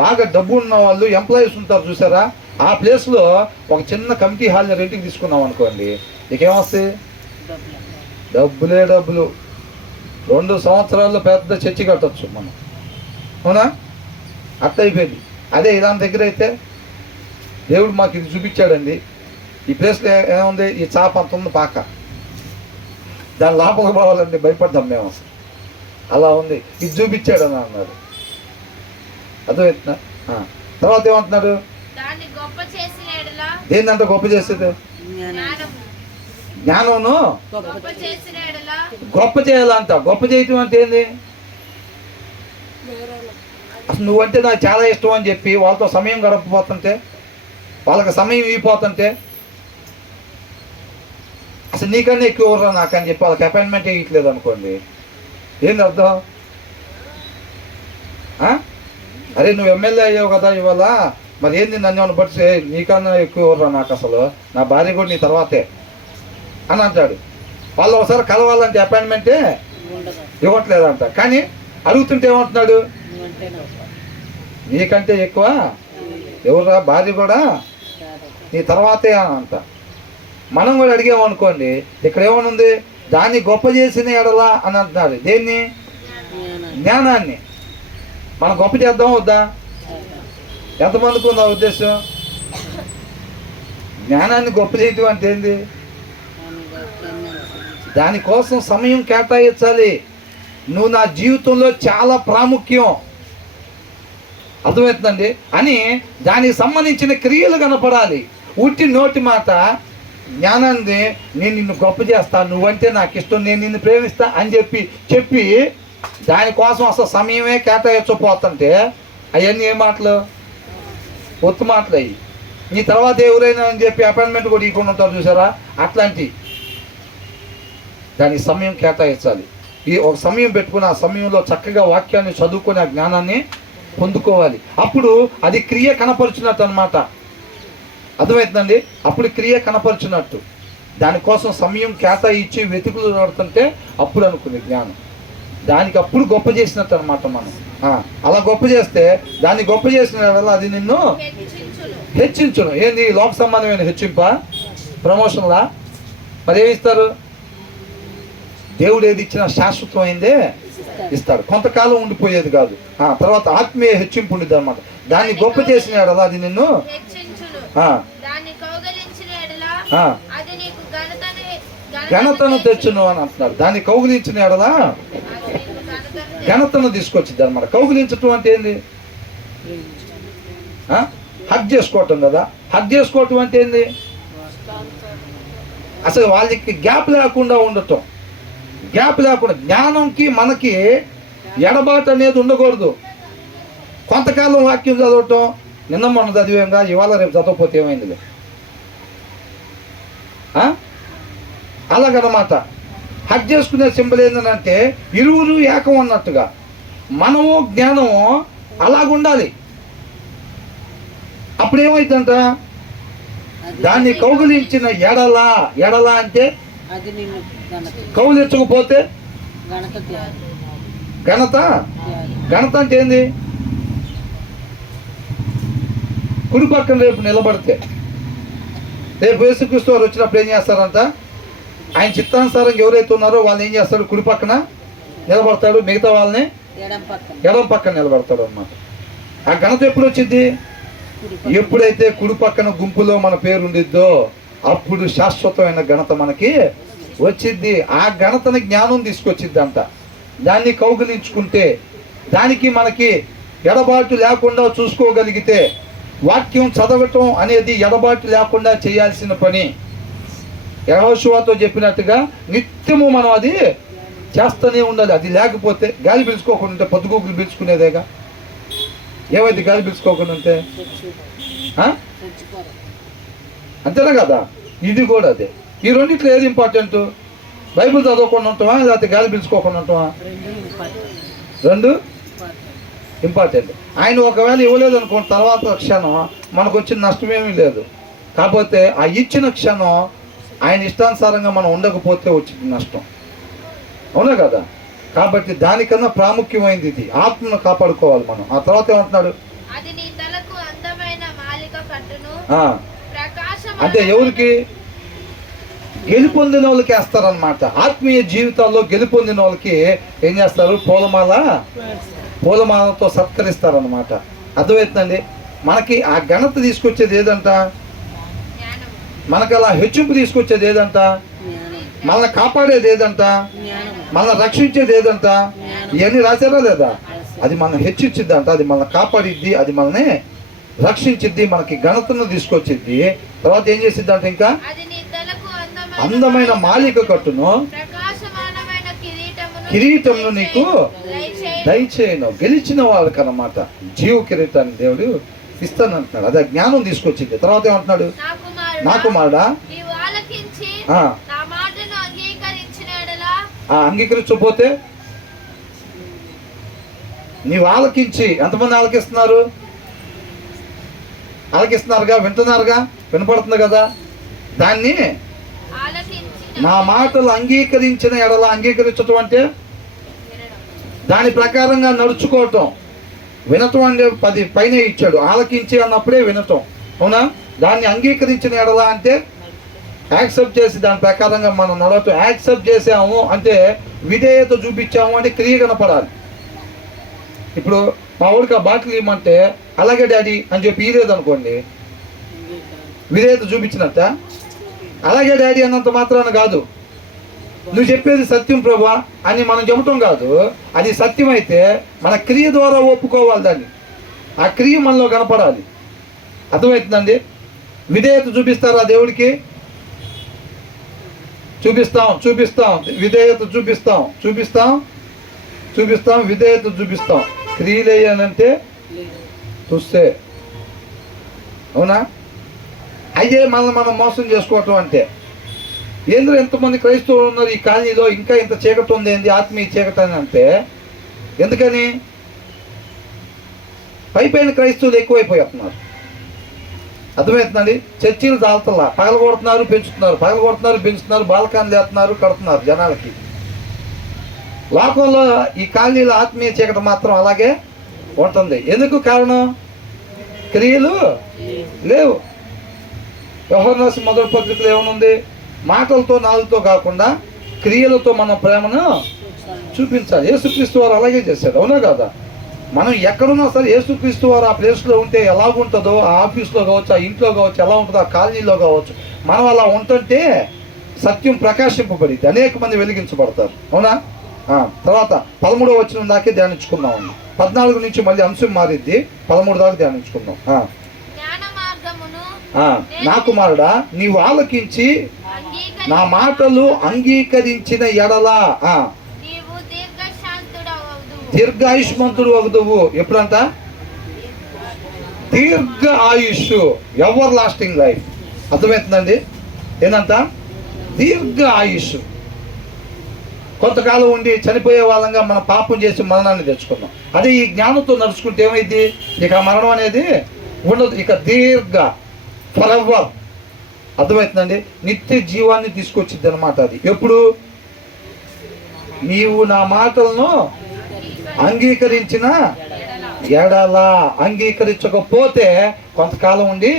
బాగా డబ్బు ఉన్న వాళ్ళు ఎంప్లాయీస్ ఉంటారు చూసారా, ఆ ప్లేస్లో ఒక చిన్న కమిటీ హాల్ని రెంట్కి తీసుకున్నాం అనుకోండి, నీకేమొస్తాయి? డబ్బులు. 2 సంవత్సరాల్లో పెద్ద చర్చి కట్టచ్చు మనం, అవునా? అట్ట అయిపోయింది. అదే ఇలాంటి దగ్గర అయితే దేవుడు మాకు ఇది చూపించాడండి, ఈ ప్లేస్లో ఏముంది, ఈ చాప అంత ఉంది పాక, దాని లోపలికి పోవాలండి భయపడ్డాం మేము అసలు. అలా ఉంది, ఇది చూపించాడు అని అన్నాడు. అర్థమవుతుందా? తర్వాత ఏమంటున్నాడు? దేన్నంత గొప్ప చేసేది? జ్ఞానమును గొప్ప చేయాలంట. గొప్ప చేయటం అంటే ఏంది? అసలు నువ్వంటే నాకు చాలా ఇష్టం అని చెప్పి వాళ్ళతో సమయం గడపపోతుంటే, వాళ్ళకి సమయం ఇవ్వపోతుంటే, అసలు నీకన్నా ఎక్కువ ఎవరురా నాకని చెప్పి వాళ్ళకి అపాయింట్మెంట్ ఇవ్వట్లేదు అనుకోండి, ఏంది అర్థం? అరే నువ్వు ఎమ్మెల్యే అయ్యావు కదా ఇవాళ, మరి ఏంది నన్ను బట్టి నీకన్నా ఎక్కువ ఎవరురా నాకు, అసలు నా భార్య కూడా నీ తర్వాతే అని అంటాడు. వాళ్ళు ఒకసారి కలవాలంటే అపాయింట్మెంటే ఇవ్వట్లేదంట. కానీ అడుగుతుంటే ఏమంటున్నాడు? నీకంటే ఎక్కువ ఎవరురా భార్య కూడా నీ తర్వాతే అని అంట. మనం కూడా అడిగామనుకోండి, ఇక్కడ ఏమనుంది? దాన్ని గొప్ప చేసిన ఎడలా అని అంటున్నాడు. దేన్ని? జ్ఞానాన్ని. మనం గొప్ప చేద్దాం వద్దా? ఎంతమందికి ఉందా ఉద్దేశం? జ్ఞానాన్ని గొప్ప చేయటం అంటే ఏంది? దానికోసం సమయం కేటాయించాలి. నువ్వు నా జీవితంలో చాలా ప్రాముఖ్యం, అర్థమవుతుందండి అని దానికి సంబంధించిన క్రియలు కనపడాలి. ఉట్టి నోటి మాట జ్ఞానాన్ని, నేను నిన్ను గొప్ప చేస్తాను, నువ్వంటే నాకు ఇష్టం, నేను నిన్ను ప్రేమిస్తా అని చెప్పి దానికోసం అసలు సమయమే కేటాయించకపోతుంటే అవన్నీ ఏ మాటలు? ఒత్తు మాటలు అయ్యి. నీ తర్వాత ఎవరైనా అని చెప్పి అపాయింట్మెంట్ కూడా ఇవ్వకుండా ఉంటారు చూసారా, అట్లాంటి దానికి సమయం కేటాయించాలి. ఈ ఒక సమయం పెట్టుకుని ఆ సమయంలో చక్కగా వాక్యాన్ని చదువుకొని ఆ జ్ఞానాన్ని పొందుకోవాలి. అప్పుడు అది క్రియ కనపరుచున్నట్టు అనమాట. అర్థమవుతుందండి? అప్పుడు క్రియ కనపరుచున్నట్టు. దానికోసం సమయం కేటాయించి వెతుకులు నడుతుంటే అప్పుడు అనుకుంది జ్ఞానం. దానికి అప్పుడు గొప్ప చేసినట్టు అనమాట. మనం అలా గొప్ప చేస్తే, దాన్ని గొప్ప చేసిన వల్ల అది నిన్ను హెచ్చించును. ఏంది? లోక సంబంధమైన హెచ్చింప, ప్రమోషన్లా? మరి ఏమి ఇస్తారు? దేవుడు ఏది ఇచ్చినా శాశ్వతమైందే ఇస్తాడు, కొంతకాలం ఉండిపోయేది కాదు. తర్వాత ఆత్మీయ హెచ్చింపు ఉండేది అనమాట. దాన్ని గొప్ప చేసిన అది నిన్ను దాన్ని కౌగిలించిన ఎడల అది నీకు ఘనతను తెచ్చును అని అంటున్నాడు. దాన్ని కౌగిలించిన ఎడల ఘనతను తీసుకొచ్చింది అనమాట. కౌగిలించటం అంటే ఏంది? హగ్ చేసుకోవటం కదా. హగ్ చేసుకోవటం అంటే ఏంది? అసలు వాళ్ళకి గ్యాప్ లేకుండా ఉండటం. గ్యాప్ లేకుండా, జ్ఞానంకి మనకి ఎడబాటు అనేది ఉండకూడదు. కొంతకాలం వాక్యం చదవటం, నిన్న మొన్న చదివేంగా, ఇవాళ రేపు చదవకపోతే ఏమైంది? అలాగనమాట. హగ్ చేసుకునే సింబల్ ఏంటంటే ఇరువురు ఏకం అన్నట్టుగా మనము జ్ఞానము అలాగుండాలి. అప్పుడు ఏమైందంట? దాన్ని కౌగిలించిన ఎడల అంటే కౌగిలించకపోతే ఘనత అంటే ఏంది? కుడి పక్కన రేపు నిలబడితే, రేపు యేసుక్రీస్తు వారు వచ్చినప్పుడు ఏం చేస్తారంట? ఆయన చిత్తానుసారం ఎవరైతే ఉన్నారో వాళ్ళని ఏం చేస్తాడు? కుడి పక్కన నిలబడతాడు, మిగతా వాళ్ళని ఎడమ పక్కన నిలబడతాడు అన్నమాట. ఆ ఘనత ఎప్పుడు వచ్చింది? ఎప్పుడైతే కుడి పక్కన గుంపులో మన పేరు ఉండిద్దో అప్పుడు శాశ్వతమైన ఘనత మనకి వచ్చిద్ది. ఆ ఘనతని జ్ఞానం తీసుకొచ్చిద్ది అంట. దాన్ని కౌగిలించుకుంటే, దానికి మనకి ఎడబాటు లేకుండా చూసుకోగలిగితే, వాక్యం చదవటం అనేది ఎడబాటు లేకుండా చేయాల్సిన పని. యెహోషువతో చెప్పినట్టుగా నిత్యము మనం అది చేస్తూనే ఉండాలి. అది లేకపోతే, గాలి పీల్చుకోకుండా ఉంటే పొద్దుగూకులు పీల్చుకునేదేగా. ఏమైంది గాలి పీల్చుకోకుండా ఉంటే? అంతేనా కదా? ఇది కూడా అదే. ఈ రెండిట్లో ఏది ఇంపార్టెంట్? బైబిల్ చదవకుండా ఉంటామా, లేకపోతే గాలి పీల్చుకోకుండా ఉంటామా? రెండు ఇంపార్టెంట్. ఆయన ఒకవేళ ఇవ్వలేదు అనుకోండి, తర్వాత క్షణం మనకు వచ్చిన నష్టమేమీ లేదు. కాకపోతే ఆ ఇచ్చిన క్షణం ఆయన ఇష్టానుసారంగా మనం ఉండకపోతే వచ్చింది నష్టం. అవునా కదా? కాబట్టి దానికన్నా ప్రాముఖ్యమైనది ఇది. ఆత్మను కాపాడుకోవాలి మనం. ఆ తర్వాత ఏమంటున్నాడు? అంటే ఎవరికి? గెలుపొందిన వాళ్ళకి వేస్తారనమాట. ఆత్మీయ జీవితాల్లో గెలుపొందిన వాళ్ళకి ఏం చేస్తారు? పూలమాలతో సత్కరిస్తారనమాట. అర్థమవుతుందండి? మనకి ఆ ఘనత తీసుకొచ్చేది ఏదంట? మనకు అలా హెచ్చింపు తీసుకొచ్చేది ఏదంట? మనల్ని కాపాడేది ఏదంట? మనల్ని రక్షించేది ఏదంట? ఇవన్నీ రాశారా లేదా? అది మనం హెచ్చించిద్దంట, అది మనల్ని కాపాడిద్ది, అది మనల్ని రక్షించిద్ది, మనకి ఘనతను తీసుకొచ్చిద్ది. తర్వాత ఏం చేసిద్దంట? ఇంకా అందమైన మాలిక కట్టును, కిరీటమును నీకు దయచేయను. గెలిచిన వాళ్ళకి అన్నమాట జీవ కిరీటాన్ని దేవుడు ఇస్తానంటున్నాడు. అదే జ్ఞానం తీసుకొచ్చింది. తర్వాత ఏమంటున్నాడు? నా కుమారుడా, అంగీకరించకపోతే నీవు ఆలకించి. ఎంతమంది ఆలకిస్తున్నారు? ఆలకిస్తున్నారుగా, వింటున్నారుగా, వినపడుతుంది కదా. దాన్ని నా మాటలు అంగీకరించిన ఎడల, అంగీకరించటం అంటే దాని ప్రకారంగా నడుచుకోవటం. వినటం అంటే 10 పైన ఇచ్చాడు. ఆలకించి అన్నప్పుడే వినటం. అవునా? దాన్ని అంగీకరించిన ఎడల అంటే యాక్సెప్ట్ చేసి దాని ప్రకారంగా మనం నడవటం. యాక్సెప్ట్ చేసాము అంటే విధేయత చూపించాము అంటే క్రియ కనపడాలి. ఇప్పుడు మా ఊరికి ఆ బాటిల్ ఇవ్వమంటే అలాగే డాడీ అని చెప్పి ఇయ్యలేదు అనుకోండి, విధేయత చూపించినట్ట. అలాగే డాడీ అన్నంత మాత్రాన కాదు. నువ్వు చెప్పేది సత్యం ప్రభువా అని మనం చెప్పటం కాదు. అది సత్యం అయితే మన క్రియ ద్వారా ఒప్పుకోవాలి దాన్ని. ఆ క్రియ మనలో కనపడాలి. అర్థమవుతుందండి? విధేయత చూపిస్తారా దేవుడికి? చూపిస్తాం. విధేయత చూపిస్తాం. విధేయత చూపిస్తాం. క్రియలేయనంటే చూస్తే. అవునా? అయ్యే మనల్ని మనం మోసం చేసుకోవటం అంటే. ఏంద్ర ఎంతమంది క్రైస్తవులు ఉన్నారు ఈ కాలనీలో, ఇంకా ఇంత చీకటి ఉంది ఏంది, ఆత్మీయ చీకటి అని అంటే ఎందుకని? పైపైన క్రైస్తవులు ఎక్కువైపోతున్నారు. అర్థమవుతుందండి? చర్చీలు దాల్తల్లా పగలగొడుతున్నారు, పెంచుతున్నారు, బాలకాన్ని లేస్తున్నారు, కడుతున్నారు జనాలకి. లోకంలో ఈ కాలనీలో ఆత్మీయ చీకటి మాత్రం అలాగే ఉంటుంది. ఎందుకు కారణం? క్రియలు లేవు. యోహాను రాసిన మొదటి పత్రికలో ఏమనుంది? మాటలతో నాలుగుతో కాకుండా క్రియలతో మన ప్రేమను చూపించాలి. యేసుక్రీస్తు వారు అలాగే చేశాడు. అవునా కదా? మనం ఎక్కడున్నా సరే యేసుక్రీస్తు వారు ఆ ప్లేస్లో ఉంటే ఎలాగుంటుందో, ఆ ఆఫీస్లో కావచ్చు, ఆ ఇంట్లో కావచ్చు, ఎలా ఉంటుందో, ఆ కాలనీలో కావచ్చు, మనం అలా ఉంటుంటే సత్యం ప్రకాశింపబడింది, అనేక మంది వెలిగించబడతారు. అవునా? తర్వాత 13వ వచనం దాకే ధ్యానించుకున్నాం. 14 నుంచి మళ్ళీ అంశం మారిద్ది, 13 దాకా ధ్యానించుకుందాం. జ్ఞాన మార్గమును నా కుమారుడా, నీవు ఆలకించి నా మాటలు అంగీకరించిన ఎడలా నీవు దీర్ఘశాంతుడవదువు. దీర్ఘాయుష్మంతుడు అవుదువు. ఎప్పుడంట? దీర్ఘ ఆయుష్, ఎవర్ లాస్టింగ్ లైఫ్. అర్థమవుతుందండి? ఏంటంట? దీర్ఘ ఆయుష్. కొంతకాలం ఉండి చనిపోయే వాళ్ళంగా మనం పాపం చేసి మరణాన్ని తెచ్చుకున్నాం. అదే ఈ జ్ఞానంతో నడుచుకుంటే ఏమైంది? ఇక మరణం అనేది ఉండదు. ఇక దీర్ఘ, ఫరెవర్. అర్థమవుతుందండి? నిత్య జీవాన్ని తీసుకొచ్చింది అనమాట. అది ఎప్పుడు? నీవు నా మాటలను అంగీకరించిన ఎడలా. అంగీకరించకపోతే కొంతకాలం ఉండి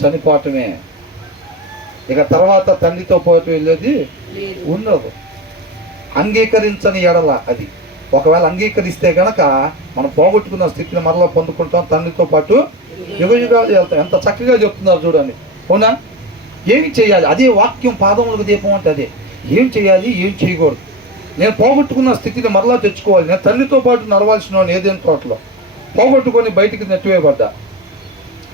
చనిపోవటమే. ఇక తర్వాత తండ్రితో పాటు వెళ్ళేది ఉండదు. అంగీకరించని ఎడల. అది ఒకవేళ అంగీకరిస్తే గనక మనం పోగొట్టుకున్న స్థితిని మరలా పొందుకుంటాం, తండ్రితో పాటు యుగయుగాలు వెళ్తాం. ఎంత చక్కగా చెప్తున్నారు చూడండి. అవునా? ఏమి చేయాలి? అదే వాక్యం, పాదములకు దీపం అంటే అదే. ఏం చేయాలి, ఏం చేయకూడదు. నేను పోగొట్టుకున్న స్థితిని మరలా తెచ్చుకోవాలి. నేను తండ్రితో పాటు నడవాల్సిన వాడిని ఏదైనా తోటలో పోగొట్టుకొని బయటికి నెట్టివేయబడ్డా,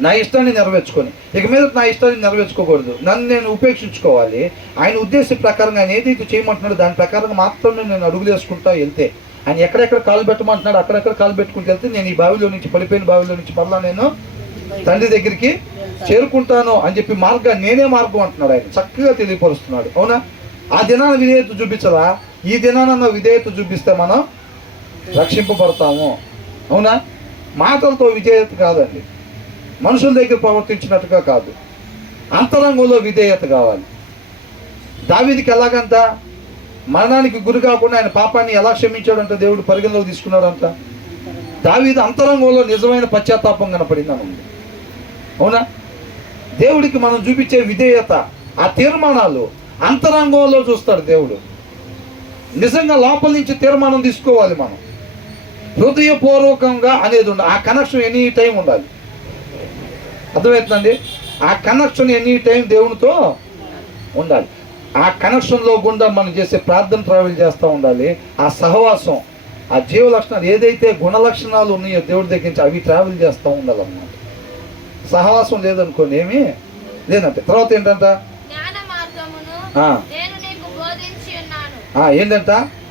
నా ఇష్టాన్ని నెరవేర్చుకొని ఇక మీద నా ఇష్టాన్ని నెరవేర్చుకోకూడదు. నన్ను నేను ఉపేక్షించుకోవాలి. ఆయన ఉద్దేశ ప్రకారంగా ఆయన ఏదైతే చేయమంటున్నాడో దాని ప్రకారంగా మాత్రమే నేను అడుగులు వేసుకుంటా వెళ్తే, ఆయన ఎక్కడెక్కడ కాలు పెట్టమంటున్నాడు అక్కడెక్కడ కాలు పెట్టుకుంటూ వెళ్తే నేను ఈ బావిలో నుంచి, పడిపోయిన బావిలో నుంచి మరలా నేను తండ్రి దగ్గరికి చేరుకుంటాను అని చెప్పి నేనే మార్గం అంటున్నాడు. ఆయన చక్కగా తెలియపరుస్తున్నాడు. అవునా? ఆ దినాన విధేయత చూపించరా? ఈ దినాన విధేయత చూపిస్తే మనం రక్షింపబడతాము. అవునా? మాటలతో విధేయత కాదండి, మనుషుల దగ్గర ప్రవర్తించినట్టుగా కాదు, అంతరంగంలో విధేయత కావాలి. దావీదుకి ఎలాగంట? మరణానికి గురి కాకుండా ఆయన పాపాన్ని ఎలా క్షమించాడంట, దేవుడు పరిగణలోకి తీసుకున్నాడంట. దావీదు అంతరంగంలో నిజమైన పశ్చాత్తాపం కనపడింది అని ఉంది. అవునా? దేవుడికి మనం చూపించే విధేయత, ఆ తీర్మానాలు అంతరంగంలో చూస్తాడు దేవుడు. నిజంగా లోపల నుంచి తీర్మానం తీసుకోవాలి మనం, హృదయపూర్వకంగా అనేది ఉండాలి. ఆ కనెక్షన్ ఎనీ టైం ఉండాలి. అర్థమవుతుందండి? ఆ కనెక్షన్ ఎనీ టైం దేవునితో ఉండాలి. ఆ కనెక్షన్లో గుండా మనం చేసే ప్రార్థన ట్రావెల్ చేస్తూ ఉండాలి. ఆ సహవాసం, ఆ జీవ లక్షణాలు, ఏదైతే గుణలక్షణాలు ఉన్నాయో దేవుడి దగ్గర నుంచి అవి ట్రావెల్ చేస్తూ ఉండాలన్నమాట. సహవాసం లేదనుకోండి ఏమీ లేదంటే. తర్వాత ఏంటంట? జ్ఞాన మార్గమును నేను నీకు బోధించి ఉన్నాను. ఏంటంట?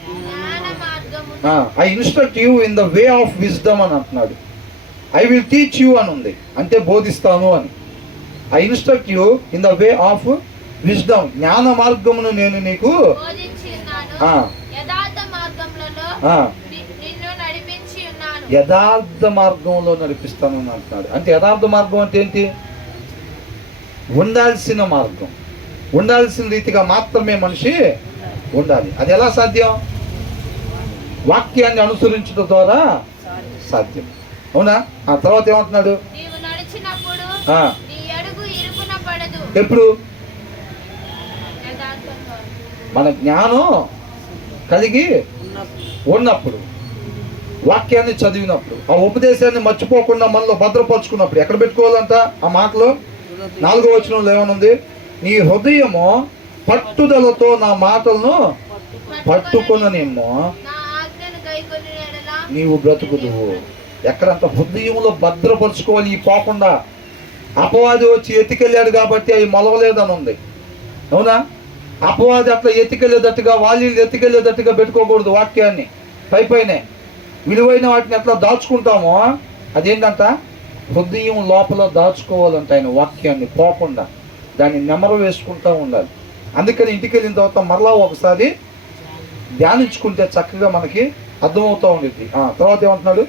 జ్ఞాన మార్గమును I instruct you in the way of wisdom అని అంటున్నాడు. ఐ విల్ టీచ్ యూ అని ఉంది, అంటే బోధిస్తాను అని. I instruct you in the way of wisdom. జ్ఞాన మార్గమును నేను నీకు బోధించి ఉన్నాను. యథార్థ మార్గములలో నిన్ను నడిపించి ఉన్నాను. యథార్థ మార్గంలో నడిపిస్తాను అని అంటున్నాడు. అంటే యథార్థ మార్గం అంటే ఏంటి? ఉండాల్సిన మార్గం, ఉండాల్సిన రీతిగా మాత్రమే మనిషి ఉండాలి. అది ఎలా సాధ్యం? వాక్యాన్ని అనుసరించడం ద్వారా సాధ్యం. అవునా? ఆ తర్వాత ఏమంటున్నాడు? నీవు నడిచినప్పుడు నీ అడుగు ఇరుకున పడదు. ఎప్పుడు? మన జ్ఞానం కలిగి ఉన్నప్పుడు, వాక్యాన్ని చదివినప్పుడు, ఆ ఉపదేశాన్ని మర్చిపోకుండా మనలో భద్రపరుచుకున్నప్పుడు. ఎక్కడ పెట్టుకోవాలంట ఆ మాటలో? 4వ వచనంలో ఏమనుంది? నీ హృదయము పట్టుదలతో నా మాటలను పట్టుకొననేమో నీవు బ్రతుకుదువు. ఎక్కడంత హృదయంలో భద్రపరుచుకోవాలి. ఈ పోకుండా అపవాది వచ్చి ఎత్తికెళ్ళాడు కాబట్టి అవి మొలవలేదని ఉంది. అవునా? అపవాది అట్లా ఎత్తికెళ్ళేటట్టుగా, వాళ్ళు ఎత్తికెళ్ళేటట్టుగా పెట్టుకోకూడదు. వాక్యాన్ని పైనే విలువైన వాటిని ఎట్లా దాచుకుంటామో అదేంటంట? హృదయం లోపల దాచుకోవాలంట. ఆయన వాక్యాన్ని పోకుండా దాన్ని నెమరు వేసుకుంటూ ఉండాలి. అందుకని ఇంటికి వెళ్ళిన తర్వాత మరలా ఒకసారి ధ్యానించుకుంటే చక్కగా మనకి అర్థమవుతూ ఉండేది. తర్వాత ఏమంటున్నాడు?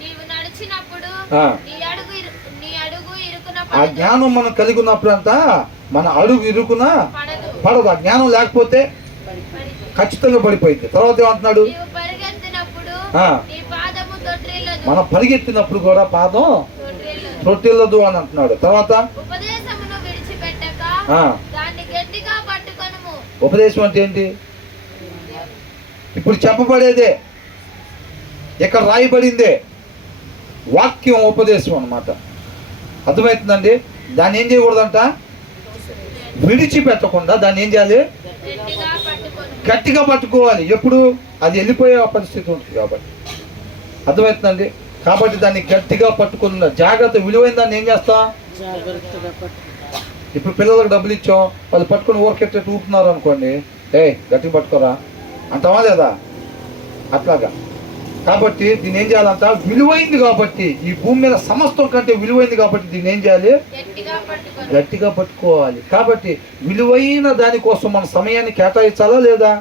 ఆ జ్ఞానం మనం కలిగి ఉన్నప్పుడు అంతా మన అడుగు ఇరుకున పడదు. ఆ జ్ఞానం లేకపోతే ఖచ్చితంగా పడిపోయింది. తర్వాత ఏమంటున్నాడు? మనం పరిగెత్తినప్పుడు కూడా పాదం తొట్టిల్లదు అని అంటున్నాడు. తర్వాత ఉపదేశం అంటే ఏంటి? ఇప్పుడు చెప్పబడేదే, ఇక్కడ రాయబడిందే. వాక్యం ఉపదేశం అన్నమాట. అర్థమవుతుందండి? దాన్ని ఏం చేయకూడదంట, విడిచిపెట్టకుండా దాన్ని ఏం చేయాలి, గట్టిగా పట్టుకొని గట్టిగా పట్టుకోవాలి. ఎప్పుడు అది వెళ్ళిపోయే పరిస్థితి ఉంటుంది కాబట్టి. అర్థమవుతుందండి? కాబట్టి దాన్ని గట్టిగా పట్టుకున్న జాగ్రత్త, విలువైన దాన్ని ఏం చేస్తాం, ఇప్పుడు పిల్లలకు డబ్బులు ఇచ్చాం, వాళ్ళు పట్టుకుని ఊరికెట్టేట్టు ఊపుతున్నారు అనుకోండి, గట్టిగా పట్టుకోరా అంటావా లేదా? అట్లాగా. కాబట్టి దీన్ని ఏం చేయాలంట, విలువైంది కాబట్టి, ఈ భూమి మీద సమస్తం కంటే విలువైంది కాబట్టి దీన్ని ఏం చేయాలి, గట్టిగా పట్టుకొని గట్టిగా పట్టుకోవాలి. కాబట్టి విలువైన దానికోసం మన సమయాన్ని కేటాయించాలా లేదా,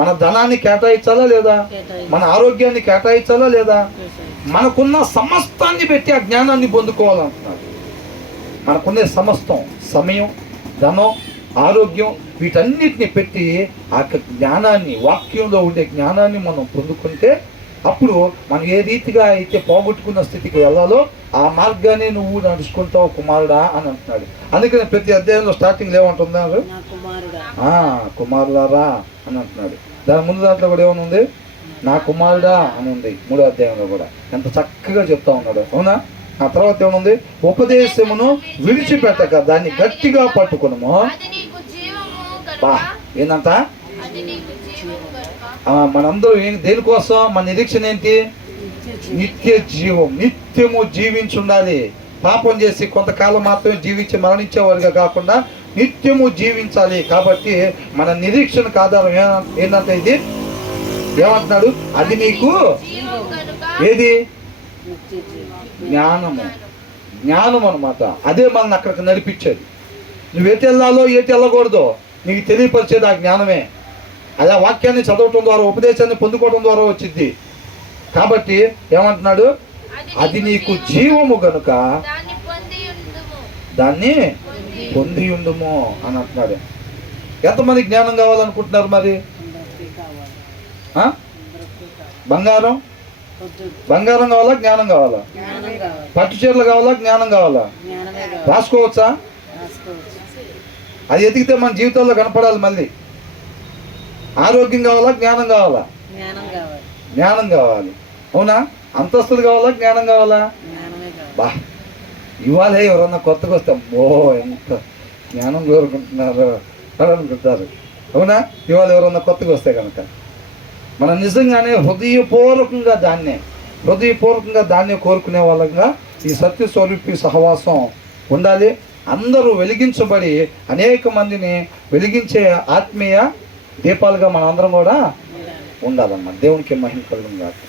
మన ధనాన్ని కేటాయించాలా లేదా, మన ఆరోగ్యాన్ని కేటాయించాలా లేదా, మనకున్న సమస్తాన్ని పెట్టి ఆ జ్ఞానాన్ని పొందుకోవాలంటున్నారు. మనకున్న సమస్తం, సమయం, ధనం, ఆరోగ్యం, వీటన్నిటిని పెట్టి ఆ జ్ఞానాన్ని, వాక్యంలో ఉండే జ్ఞానాన్ని మనం పొందుకుంటే అప్పుడు మనం ఏ రీతిగా అయితే పోగొట్టుకున్న స్థితికి వెళ్ళాలో ఆ మార్గాన్ని నువ్వు నడుచుకుంటావు కుమారుడా అని అంటున్నాడు. అందుకని ప్రతి అధ్యాయంలో స్టార్టింగ్లో ఏమంటున్నారు, కుమారులారా అని అంటున్నాడు. దాని ముందు దాంట్లో కూడా ఏమైనా ఉంది, నా కుమారుడా అని ఉంది 3వ అధ్యాయంలో కూడా. ఎంత చక్కగా చెప్తా ఉన్నాడు, అవునా? ఆ తర్వాత ఏమనుంది, ఉపదేశమును విడిచిపెట్టక దాన్ని గట్టిగా పట్టుకునము. అది నీకు జీవము బా కనుక ఏందంట, అది నీకు జీవము కనుక మనందరూ నిరీక్షణ మన నిరీక్షణ ఏంటి, నిత్య జీవం, నిత్యము జీవించుండాలి. పాపం చేసి కొంతకాలం మాత్రమే జీవించి మరణించేవారుగా కాకుండా నిత్యము జీవించాలి. కాబట్టి మన నిరీక్షణకు ఆధారం ఏంటంటే ఇది ఏమంటున్నాడు, అది నీకు జీవము కనుక ఏది, జ్ఞానము. జ్ఞానం అనమాట. అదే మనల్ని అక్కడికి నడిపించేది. నువ్వు ఎటు వెళ్ళాలో ఎటు వెళ్ళకూడదో నీకు తెలియపరిచేది ఆ జ్ఞానమే. అదే వాక్యాన్ని చదవటం ద్వారా, ఉపదేశాన్ని పొందుకోవడం ద్వారా వచ్చింది. కాబట్టి ఏమంటున్నాడు, అది నీకు జీవము గనుక దాన్ని పొంది ఉండుము దాన్ని పొంది ఉండుము అని అంటున్నాడు. ఎంతమంది జ్ఞానం కావాలనుకుంటున్నారు మరి? బంగారం కావాలా, జ్ఞానం కావాలా? పట్టు చీరలు కావాలా, జ్ఞానం కావాలా? రాసుకోవచ్చా? అది ఎతికితే మన జీవితాల్లో కనపడాలి. మళ్ళీ ఆరోగ్యం కావాలా, జ్ఞానం కావాలా? జ్ఞానం కావాలి, అవునా? అంతస్తులు కావాలా, జ్ఞానం కావాలా? బా ఇవాళ ఎవరన్నా కొత్తగా వస్తే ఎంత జ్ఞానం కోరుకుంటున్నారు అని అనుకుంటారు, అవునా? ఇవాళ ఎవరన్నా కొత్తగా వస్తే కనుక మనం నిజంగానే హృదయపూర్వకంగా దాన్నే కోరుకునే వాళ్ళంగా ఈ సత్య స్వరూపి సహవాసం ఉండాలి. అందరూ వెలిగించబడి అనేక మందిని వెలిగించే ఆత్మీయ దీపాలుగా మనం అందరం కూడా ఉండాలన్నమాట. దేవునికి మహిమ కలుగును గాక.